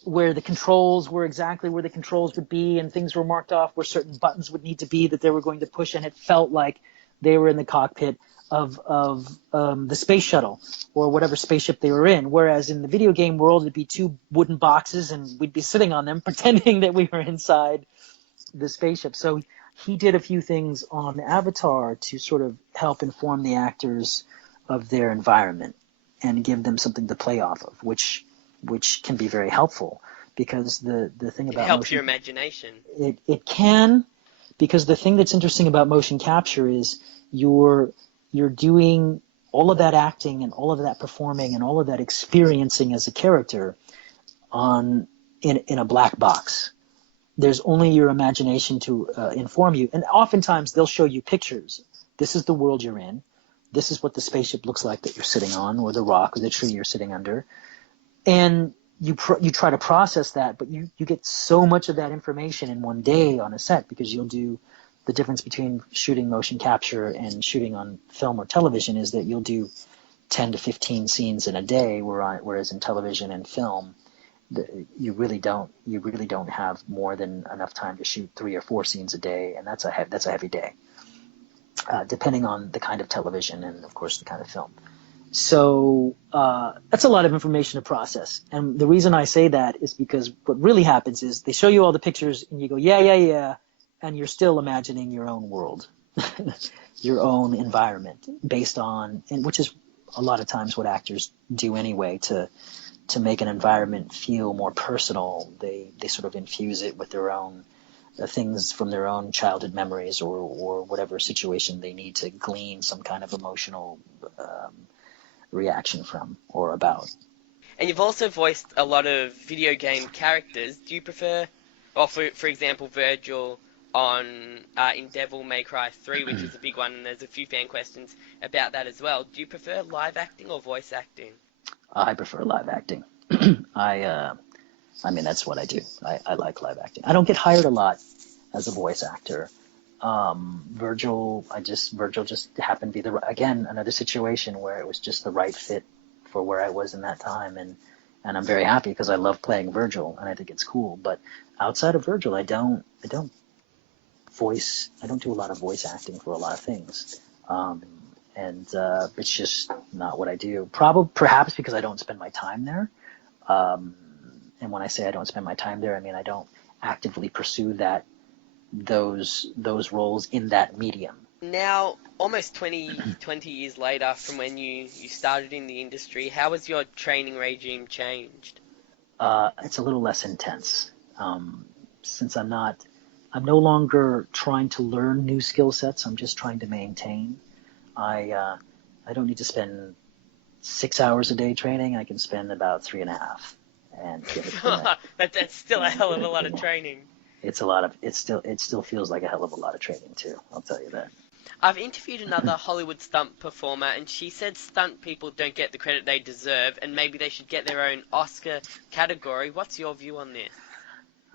where the controls were exactly where the controls would be, and things were marked off where certain buttons would need to be that they were going to push, and it felt like they were in the cockpit of the space shuttle or whatever spaceship they were in. Whereas in the video game world, it'd be two wooden boxes and we'd be sitting on them pretending that we were inside the spaceship. So he did a few things on Avatar to sort of help inform the actors of their environment and give them something to play off of, which can be very helpful, because the thing about it helps your imagination. It can, because the thing that's interesting about motion capture is you're doing all of that acting and all of that performing and all of that experiencing as a character in a black box. There's only your imagination to inform you, and oftentimes they'll show you pictures. This is the world you're in. This is what the spaceship looks like that you're sitting on, or the rock or the tree you're sitting under. And you try to process that, but you get so much of that information in one day on a set, because you'll do the difference between shooting motion capture and shooting on film or television is that you'll do 10 to 15 scenes in a day, whereas in television and film, you really don't have more than enough time to shoot 3 or 4 scenes a day, and that's a heavy day, depending on the kind of television and of course the kind of film. So that's a lot of information to process. And the reason I say that is because what really happens is they show you all the pictures and you go, yeah, and you're still imagining your own world, your own environment based on, and which is a lot of times what actors do anyway to make an environment feel more personal. They sort of infuse it with their own things from their own childhood memories or whatever situation they need to glean some kind of emotional reaction from or about. And you've also voiced a lot of video game characters. Do you prefer, or for example, Vergil in Devil May Cry 3, which is a big one, and there's a few fan questions about that as well. Do you prefer live acting or voice acting? I prefer live acting. I mean, that's what I do. I like live acting. I don't get hired a lot as a voice actor. Vergil just happened to be another situation where it was just the right fit for where I was in that time, and and I'm very happy because I love playing Vergil and I think it's cool. But outside of Vergil, I don't do a lot of voice acting for a lot of things. And it's just not what I do. Perhaps because I don't spend my time there. And when I say I don't spend my time there, I mean I don't actively pursue those roles in that medium. Now, almost 20 years later from when you started in the industry, how has your training regime changed? It's a little less intense. Since I'm no longer trying to learn new skill sets. I'm just trying to maintain. I don't need to spend 6 hours a day training. I can spend about 3.5 and get it done. That's still a hell of a lot of training. It still feels like a hell of a lot of training too. I'll tell you that. I've interviewed another Hollywood stunt performer, and she said stunt people don't get the credit they deserve, and maybe they should get their own Oscar category. What's your view on this?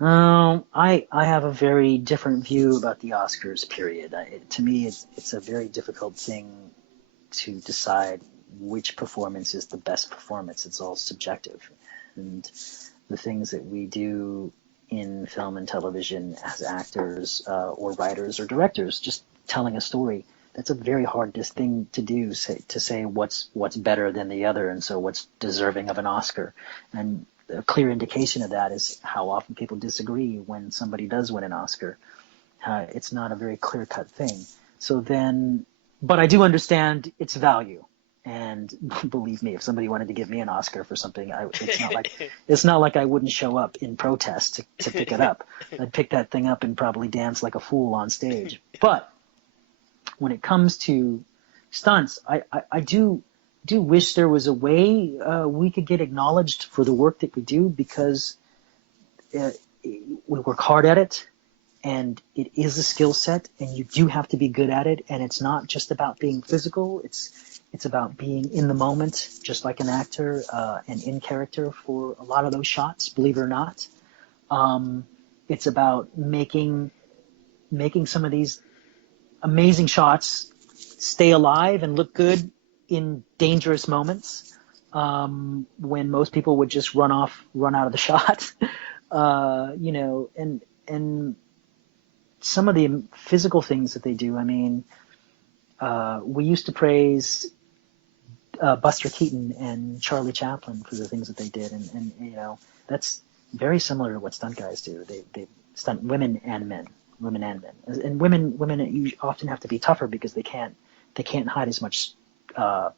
I have a very different view about the Oscars, period. To me, it's a very difficult thing to decide which performance is the best performance. It's all subjective. And the things that we do in film and television as actors or writers or directors, just telling a story, that's a very hard thing to do, to say what's better than the other, and so what's deserving of an Oscar. And a clear indication of that is how often people disagree when somebody does win an Oscar. It's not a very clear-cut thing. So then, but I do understand its value. And believe me, if somebody wanted to give me an Oscar for something, it's not like I wouldn't show up in protest to pick it up. I'd pick that thing up and probably dance like a fool on stage. But when it comes to stunts, I do wish there was a way we could get acknowledged for the work that we do, because we work hard at it, and it is a skill set, and you do have to be good at it, and it's not just about being physical. It's about being in the moment, just like an actor, and in character for a lot of those shots, believe it or not. It's about making some of these amazing shots stay alive and look good in dangerous moments, when most people would just run out of the shot. And some of the physical things that they do. I mean, we used to praise Buster Keaton and Charlie Chaplin for the things that they did, and that's very similar to what stunt guys do. They stunt women and men, and women often have to be tougher because they can't hide as much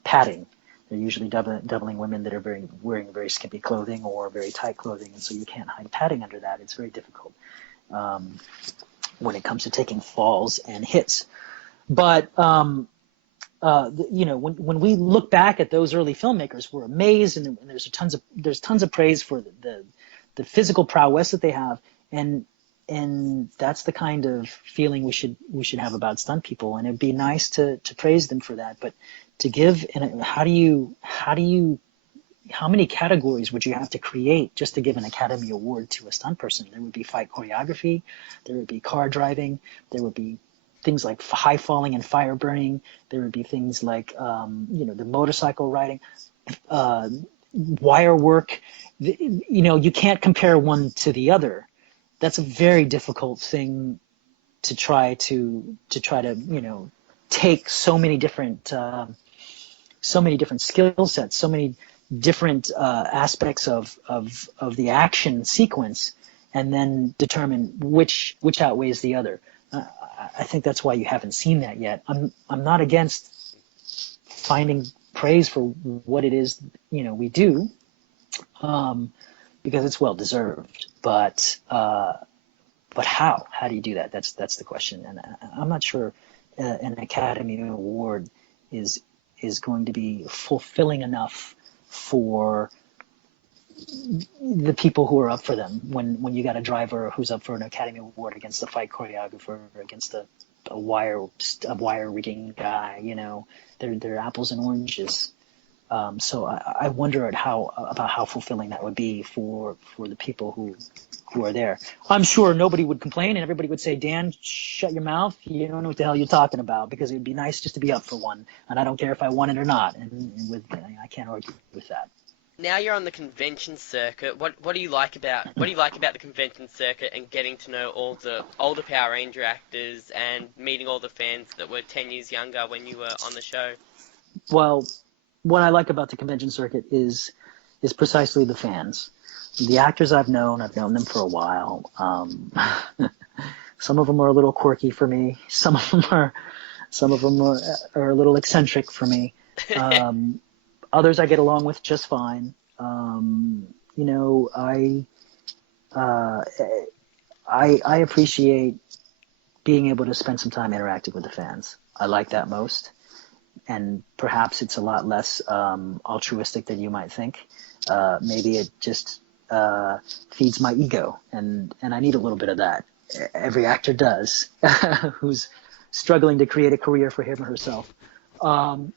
padding. They're usually doubling women that are wearing very skimpy clothing or very tight clothing, and so you can't hide padding under that. It's very difficult when it comes to taking falls and hits. But when we look back at those early filmmakers, we're amazed, and there's tons of praise for the physical prowess that they have, and that's the kind of feeling we should have about stunt people, and it'd be nice to praise them for that. But to give, and how many categories would you have to create just to give an Academy Award to a stunt person? There would be fight choreography, there would be car driving, there would be things like high falling and fire burning. There would be things like, the motorcycle riding, wire work. You can't compare one to the other. That's a very difficult thing to try to take so many different skill sets, so many different aspects of the action sequence, and then determine which outweighs the other. I think that's why you haven't seen that yet. I'm not against finding praise for what it is we do, because it's well deserved. But how do you do that? That's the question, and I'm not sure an Academy Award is going to be fulfilling enough for the people who are up for them. When you got a driver who's up for an Academy Award against a fight choreographer, against a wire rigging guy, they're apples and oranges. So I wonder about how fulfilling that would be for the people who are there. I'm sure nobody would complain, and everybody would say, Dan, shut your mouth. You don't know what the hell you're talking about, because it would be nice just to be up for one, and I don't care if I won it or not. And I can't argue with that. Now you're on the convention circuit. What do you like about the convention circuit and getting to know all the older Power Ranger actors and meeting all the fans that were 10 years younger when you were on the show? Well, what I like about the convention circuit is precisely the fans. The actors I've known them for a while. Some of them are a little quirky for me. Some of them are a little eccentric for me. Um, Others I get along with just fine. You know, uh, I appreciate being able to spend some time interacting with the fans. I like that most, and perhaps it's a lot less altruistic than you might think. Maybe it just feeds my ego, and I need a little bit of that. Every actor does, who's struggling to create a career for him or herself. Um,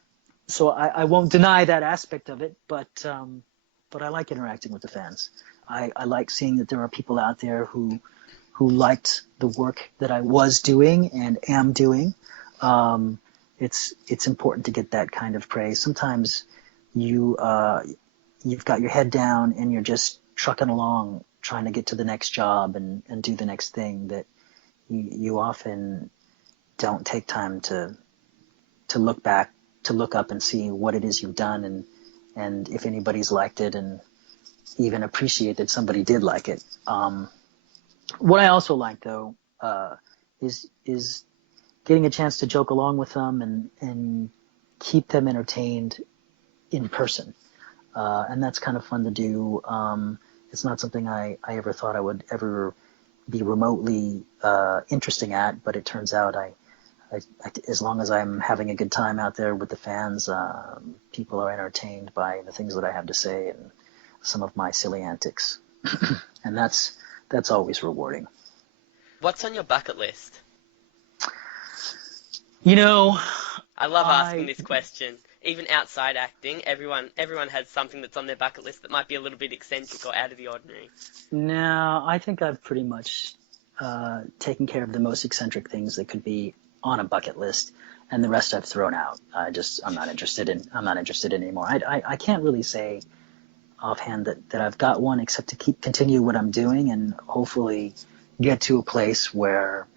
so I won't deny that aspect of it, but I like interacting with the fans. I like seeing that there are people out there who liked the work that I was doing and am doing. Um, it's important to get that kind of praise. Sometimes you've got your head down and you're just trucking along, trying to get to the next job and do the next thing, that you often don't take time to look back, to look up and see what it is you've done, and if anybody's liked it, and even appreciate that somebody did like it. What I also like, though, is getting a chance to joke along with them and keep them entertained in person. And that's kind of fun to do. It's not something I ever thought I would ever be remotely interesting at, but it turns out as long as I'm having a good time out there with the fans, people are entertained by the things that I have to say and some of my silly antics. And that's always rewarding. What's on your bucket list? You know, I love asking I this question. Even outside acting, everyone has something that's on their bucket list that might be a little bit eccentric or out of the ordinary. now I think I've pretty much taken care of the most eccentric things that could be on a bucket list, and the rest I've thrown out. I'm not interested in anymore. I can't really say offhand that I've got one, except to continue what I'm doing and hopefully get to a place where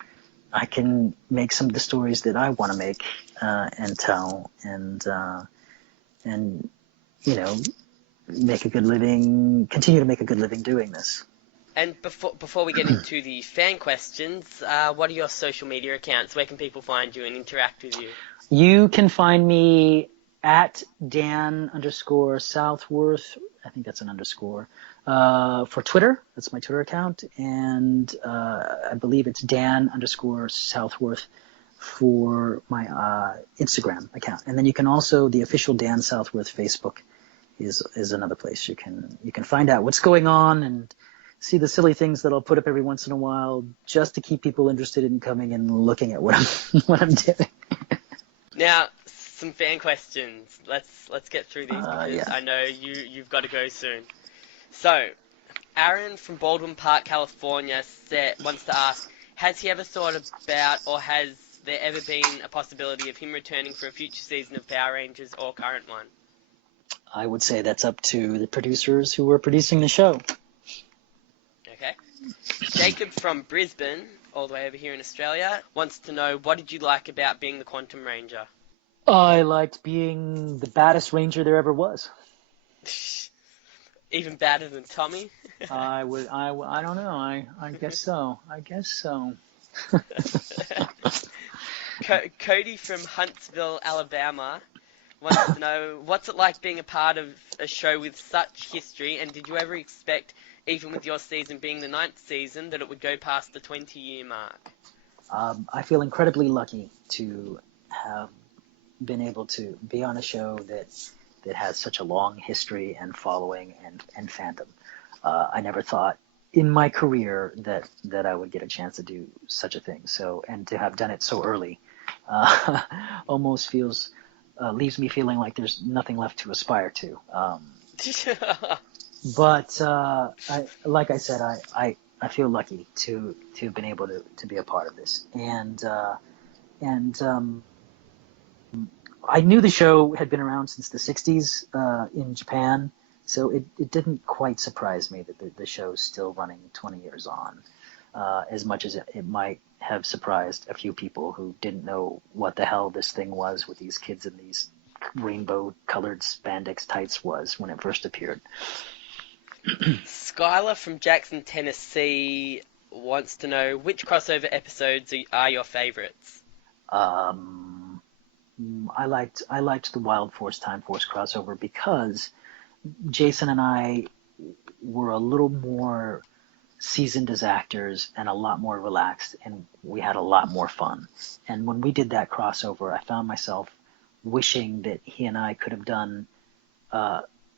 I can make some of the stories that I want to make and tell, and you know, make a good living, continue to make a good living doing this. And before we get into the fan questions, what are your social media accounts? Where can people find you and interact with you? You can find me at Dan underscore Southworth. I think that's an underscore. For Twitter, that's my Twitter account. And I believe it's Dan underscore Southworth for my Instagram account. And then you can also, the official Dan Southworth Facebook is another place you can find out what's going on and see the silly things that I'll put up every once in a while, just to keep people interested in coming and looking at what I'm doing. Now, some fan questions. Let's get through these because Yeah. I know you've got to go soon. So, Aaron from Baldwin Park, California, wants to ask: has he ever thought about, or has there ever been a possibility of him returning for a future season of Power Rangers or current one? I would say that's up to the producers who were producing the show. Okay. Jacob from Brisbane, all the way over here in Australia, wants to know, what did you like about being the Quantum Ranger? I liked being the baddest ranger there ever was. Even badder than Tommy? I don't know. I guess so. I guess so. Cody from Huntsville, Alabama, wants to know, what's it like being a part of a show with such history, and did you ever expect, even with your season being the 9th season, that it would go past the 20-year mark? I feel incredibly lucky to have been able to be on a show that has such a long history and following and fandom. I never thought in my career that I would get a chance to do such a thing. So, and to have done it so early, almost leaves me feeling like there's nothing left to aspire to. But like I said, I feel lucky to have been able to be a part of this, and I knew the show had been around since the 60s in Japan, So it didn't quite surprise me that the show's still running 20 years on, as much as it might have surprised a few people who didn't know what the hell this thing was with these kids in these rainbow-colored spandex tights was when it first appeared. Skylar from Jackson, Tennessee wants to know which crossover episodes are your favorites. Um, I liked the Wild Force Time Force crossover because Jason and I were a little more seasoned as actors and a lot more relaxed, and we had a lot more fun. And when we did that crossover, I found myself wishing that he and I could have done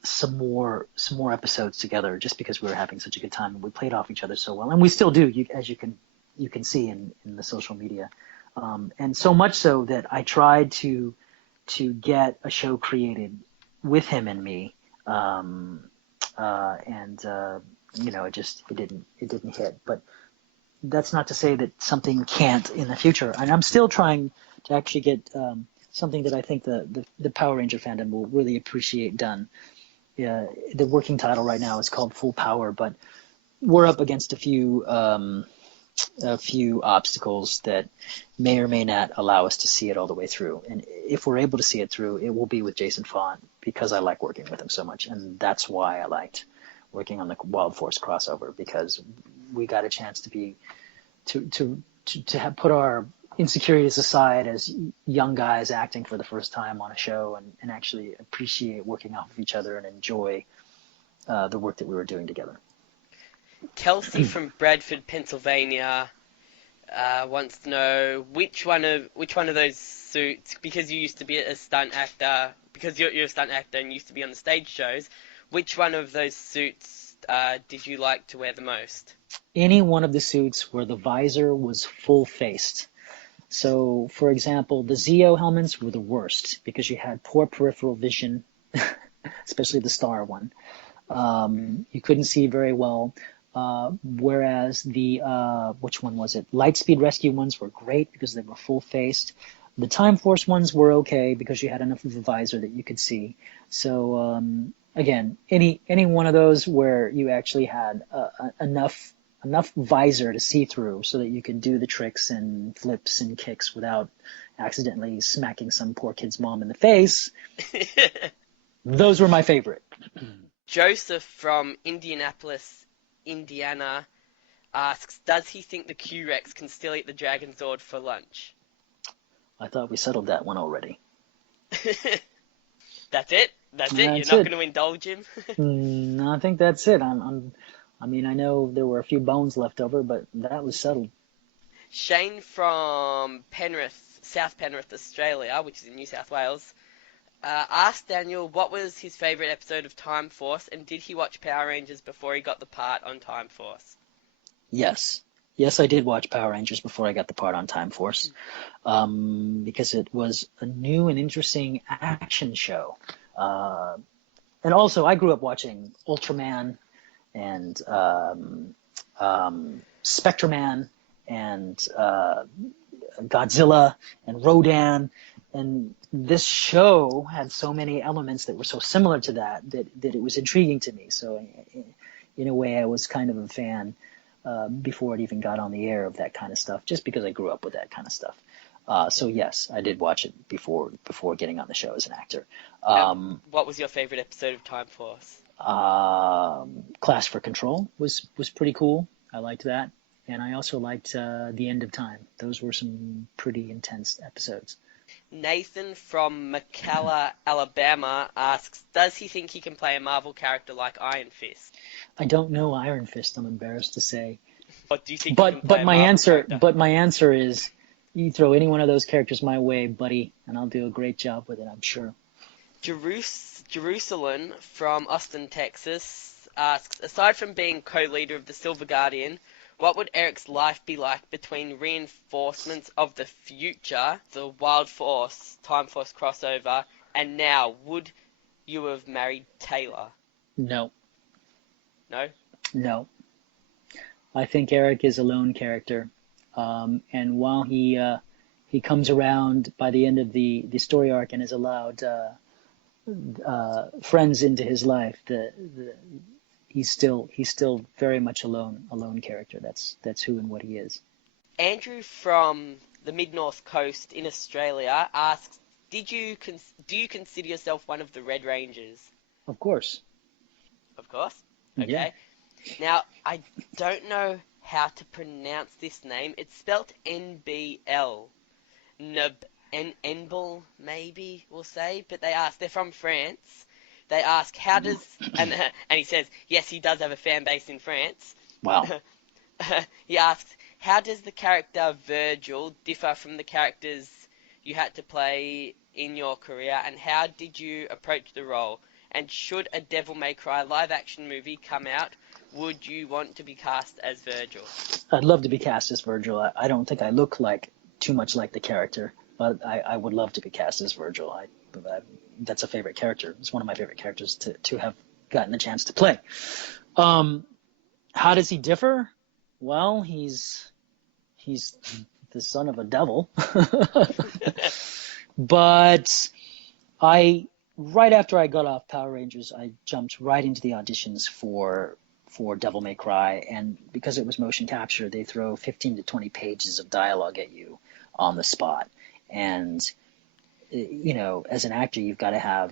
some more episodes together, just because we were having such a good time and we played off each other so well, and we still do, as you can see in the social media, and so much so that I tried to get a show created with him and me, and it didn't hit. But that's not to say that something can't in the future. And I'm still trying to actually get something that I think the Power Ranger fandom will really appreciate done. The working title right now is called Full Power, but we're up against a few obstacles that may or may not allow us to see it all the way through. And if we're able to see it through, it will be with Jason Faunt, because I like working with him so much. And that's why I liked working on the Wild Force crossover, because we got a chance to have put our insecurities aside as young guys acting for the first time on a show, and actually appreciate working off of each other and enjoy the work that we were doing together. Kelsey from Bradford, Pennsylvania wants to know which one of those suits, because you used to be a stunt actor, because you're a stunt actor and used to be on the stage shows, which one of those suits did you like to wear the most? Any one of the suits where the visor was full-faced. So, for example, the Zeo helmets were the worst because you had poor peripheral vision, especially the Star one. You couldn't see very well. Whereas the, which one was it? Lightspeed Rescue ones were great because they were full-faced. The Time Force ones were okay because you had enough of a visor that you could see. So, again, any one of those where you actually had enough visor to see through so that you could do the tricks and flips and kicks without accidentally smacking some poor kid's mom in the face. Those were my favorite. Joseph from Indianapolis, Indiana asks, does he think the Q-Rex can still eat the Dragon Zord for lunch? I thought we settled that one already. That's it? That's it? You're not going to indulge him? No, I think that's it. I mean, I know there were a few bones left over, but that was settled. Shane from Penrith, South Penrith, Australia, which is in New South Wales, asked Daniel what was his favourite episode of Time Force, and did he watch Power Rangers before he got the part on Time Force? Yes. Yes, I did watch Power Rangers before I got the part on Time Force, because it was a new and interesting action show. And also, I grew up watching Ultraman and Spectreman and Godzilla and Rodan, and this show had so many elements that were so similar to that it was intriguing to me. So in a way, I was kind of a fan before it even got on the air of that kind of stuff, just because I grew up with that kind of stuff. So yes, I did watch it before getting on the show as an actor. What was your favorite episode of Time Force? Class for Control was pretty cool. I liked that. And I also liked The End of Time. Those were some pretty intense episodes. Nathan from McCalla, Alabama asks, does he think he can play a Marvel character like Iron Fist? I don't know Iron Fist, I'm embarrassed to say. What do you think? But my answer is, you throw any one of those characters my way, buddy, and I'll do a great job with it, I'm sure. Jerusalem from Austin, Texas asks, aside from being co-leader of the Silver Guardian, what would Eric's life be like between Reinforcements of the Future, the Wild Force, Time Force crossover, and now? Would you have married Taylor? No. No? No. I think Eric is a lone character. And while he comes around by the end of the story arc and is allowed friends into his life, he's still very much a lone character. That's who and what he is. Andrew from the mid-north coast in Australia asks, do you consider yourself one of the Red Rangers? Of course. Of course. Yeah. Okay. Now, I don't know how to pronounce this name. It's spelt NBL. Enbel, maybe we'll say, but they're from France. They ask, how does, and he says, yes, he does have a fan base in France. Wow. He asks, how does the character Vergil differ from the characters you had to play in your career, and how did you approach the role? And should a Devil May Cry live-action movie come out, would you want to be cast as Vergil? I'd love to be cast as Vergil. I don't think I look too much like the character, but I would love to be cast as Vergil. That's a favorite character. It's one of my favorite characters to have gotten the chance to play. How does he differ? Well, he's the son of a devil. But right after I got off Power Rangers, I jumped right into the auditions for Devil May Cry, and because it was motion capture, they throw 15 to 20 pages of dialogue at you on the spot. And as an actor, you've got to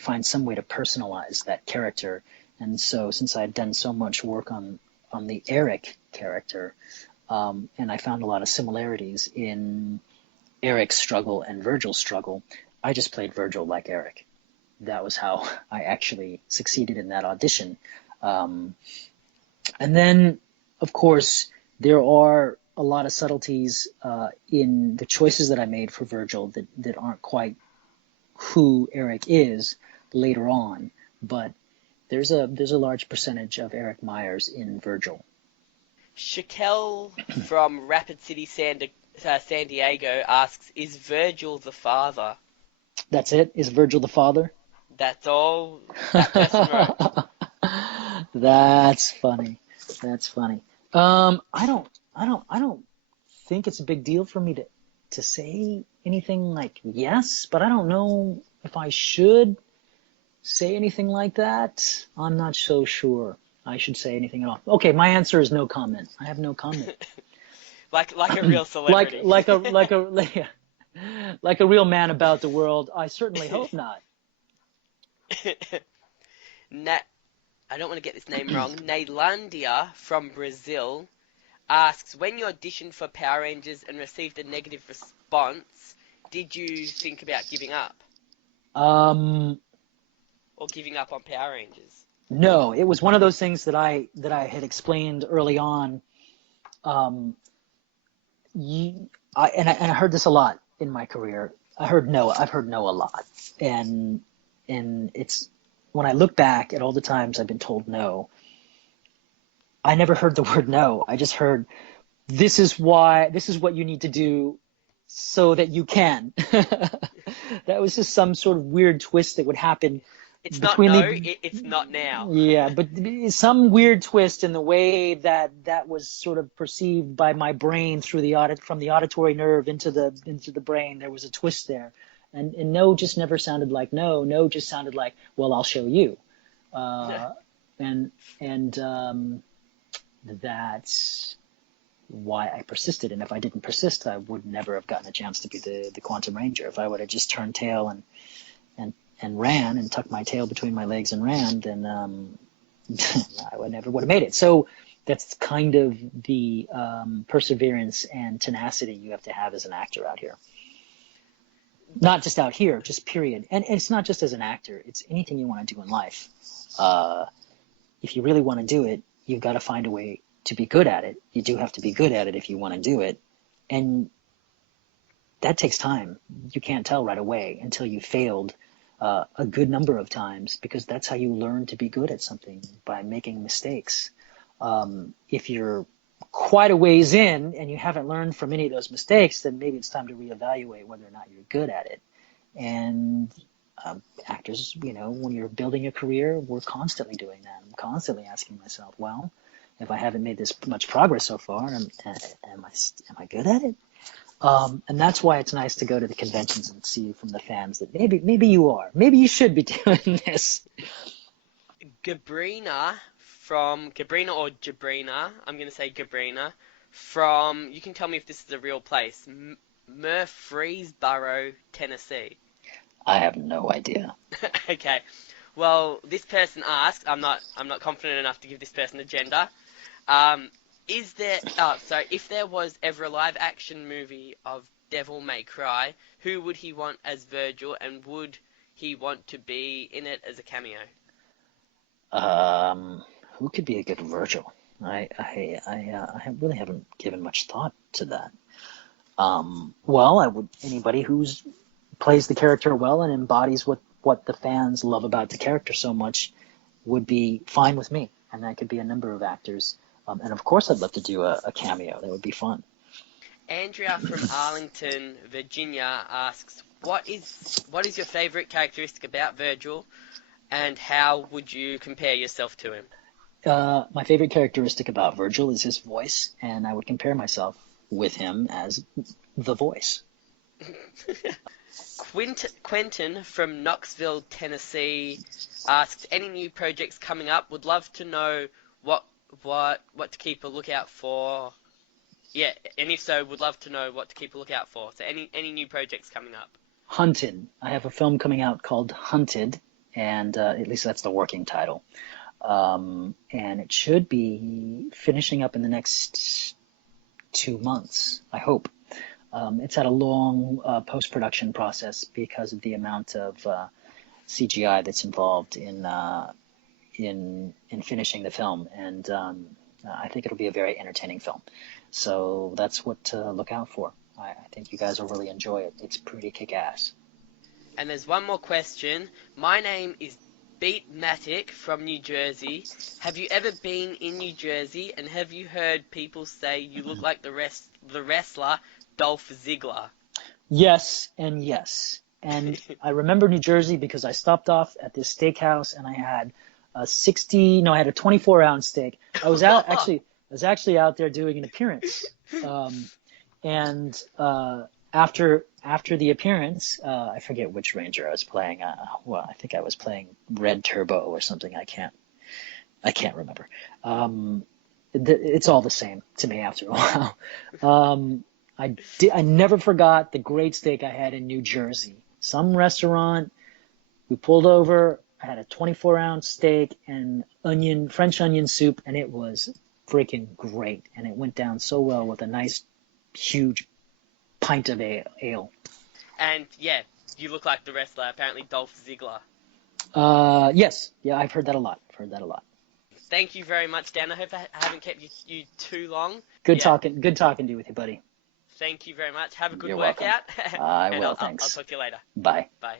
find some way to personalize that character. And so, since I'd done so much work on the Eric character, and I found a lot of similarities in Eric's struggle and Vergil's struggle, I just played Vergil like Eric. That was how I actually succeeded in that audition. And then, of course, there are a lot of subtleties in the choices that I made for Vergil that aren't quite who Eric is later on. But there's a large percentage of Eric Myers in Vergil. Shaquille from Rapid City, San Diego asks, is Vergil the father? That's it? Is Vergil the father? That's all that person wrote. That's funny. That's funny. I don't think it's a big deal for me to say anything like yes, but I don't know if I should say anything like that. I'm not so sure I should say anything at all. Okay, my answer is no comment. I have no comment. like a real celebrity. like a real man about the world. I certainly hope not. I don't want to get this name wrong. Naylandia from Brazil asks, when you auditioned for Power Rangers and received a negative response, did you think about giving up? Or giving up on Power Rangers? No, it was one of those things that I had explained early on. I heard this a lot in my career. I've heard no a lot, and it's when I look back at all the times I've been told no, I never heard the word no. I just heard, this is what you need to do so that you can. That was just some sort of weird twist that would happen. It's not no, it's not now. Yeah, but some weird twist in the way that was sort of perceived by my brain through from the auditory nerve into the brain. There was a twist there, and no just never sounded like no. No just sounded like, well, I'll show you, and that's why I persisted. And if I didn't persist, I would never have gotten a chance to be the Quantum Ranger. If I would have just turned tail and ran and tucked my tail between my legs and ran, then I never would have made it. So that's kind of the perseverance and tenacity you have to have as an actor out here. Not just out here, just period. And it's not just as an actor. It's anything you want to do in life. If you really want to do it, you've got to find a way to be good at it. You do have to be good at it if you want to do it. And that takes time. You can't tell right away until you failed a good number of times, because that's how you learn to be good at something, by making mistakes. If you're quite a ways in and you haven't learned from any of those mistakes, then maybe it's time to reevaluate whether or not you're good at it. And actors, when you're building a career, we're constantly doing that. I'm constantly asking myself, well, if I haven't made this much progress so far, am I good at it? And that's why it's nice to go to the conventions and see from the fans that maybe you are. Maybe you should be doing this. Gabrina or Jabrina, I'm going to say Gabrina, from, you can tell me if this is a real place, Murfreesboro, Tennessee. I have no idea. Okay. Well, this person asked, I'm not confident enough to give this person a gender. If there was ever a live action movie of Devil May Cry, who would he want as Vergil, and would he want to be in it as a cameo? Who could be a good Vergil? I really haven't given much thought to that. Well, anybody who's plays the character well and embodies what the fans love about the character so much would be fine with me. And that could be a number of actors. And of course, I'd love to do a cameo. That would be fun. Andrea from Arlington, Virginia asks, what is your favorite characteristic about Vergil, and how would you compare yourself to him? My favorite characteristic about Vergil is his voice, and I would compare myself with him as the voice. Quentin from Knoxville, Tennessee asks, any new projects coming up? Would love to know what to keep a lookout for. Yeah, and if so, would love to know what to keep a lookout for. So any new projects coming up? Hunted. I have a film coming out called Hunted, and at least that's the working title. And it should be finishing up in the next 2 months, I hope. It's had a long post-production process because of the amount of CGI that's involved in finishing the film, and I think it'll be a very entertaining film. So that's what to look out for. I think you guys will really enjoy it. It's pretty kick-ass. And there's one more question. My name is Beatmatic from New Jersey. Have you ever been in New Jersey, and have you heard people say you look like the wrestler Dolph Ziggler? Yes and yes. And I remember New Jersey because I stopped off at this steakhouse and I had a 24-ounce steak. I was actually out there doing an appearance. After the appearance, I forget which Ranger I was playing. I think I was playing Red Turbo or something. I can't remember. It's all the same to me after a while. I never forgot the great steak I had in New Jersey. Some restaurant, we pulled over, I had a 24-ounce steak and French onion soup, and it was freaking great. And it went down so well with a nice, huge pint of ale. And yeah, you look like the wrestler, apparently Dolph Ziggler. Yes. Yeah, I've heard that a lot. Thank you very much, Dan. I hope I haven't kept you too long. Good talking to you with you, buddy. Thank you very much. Have a good You're workout. welcome. I will, I'll thanks. talk to you later. Bye. Bye.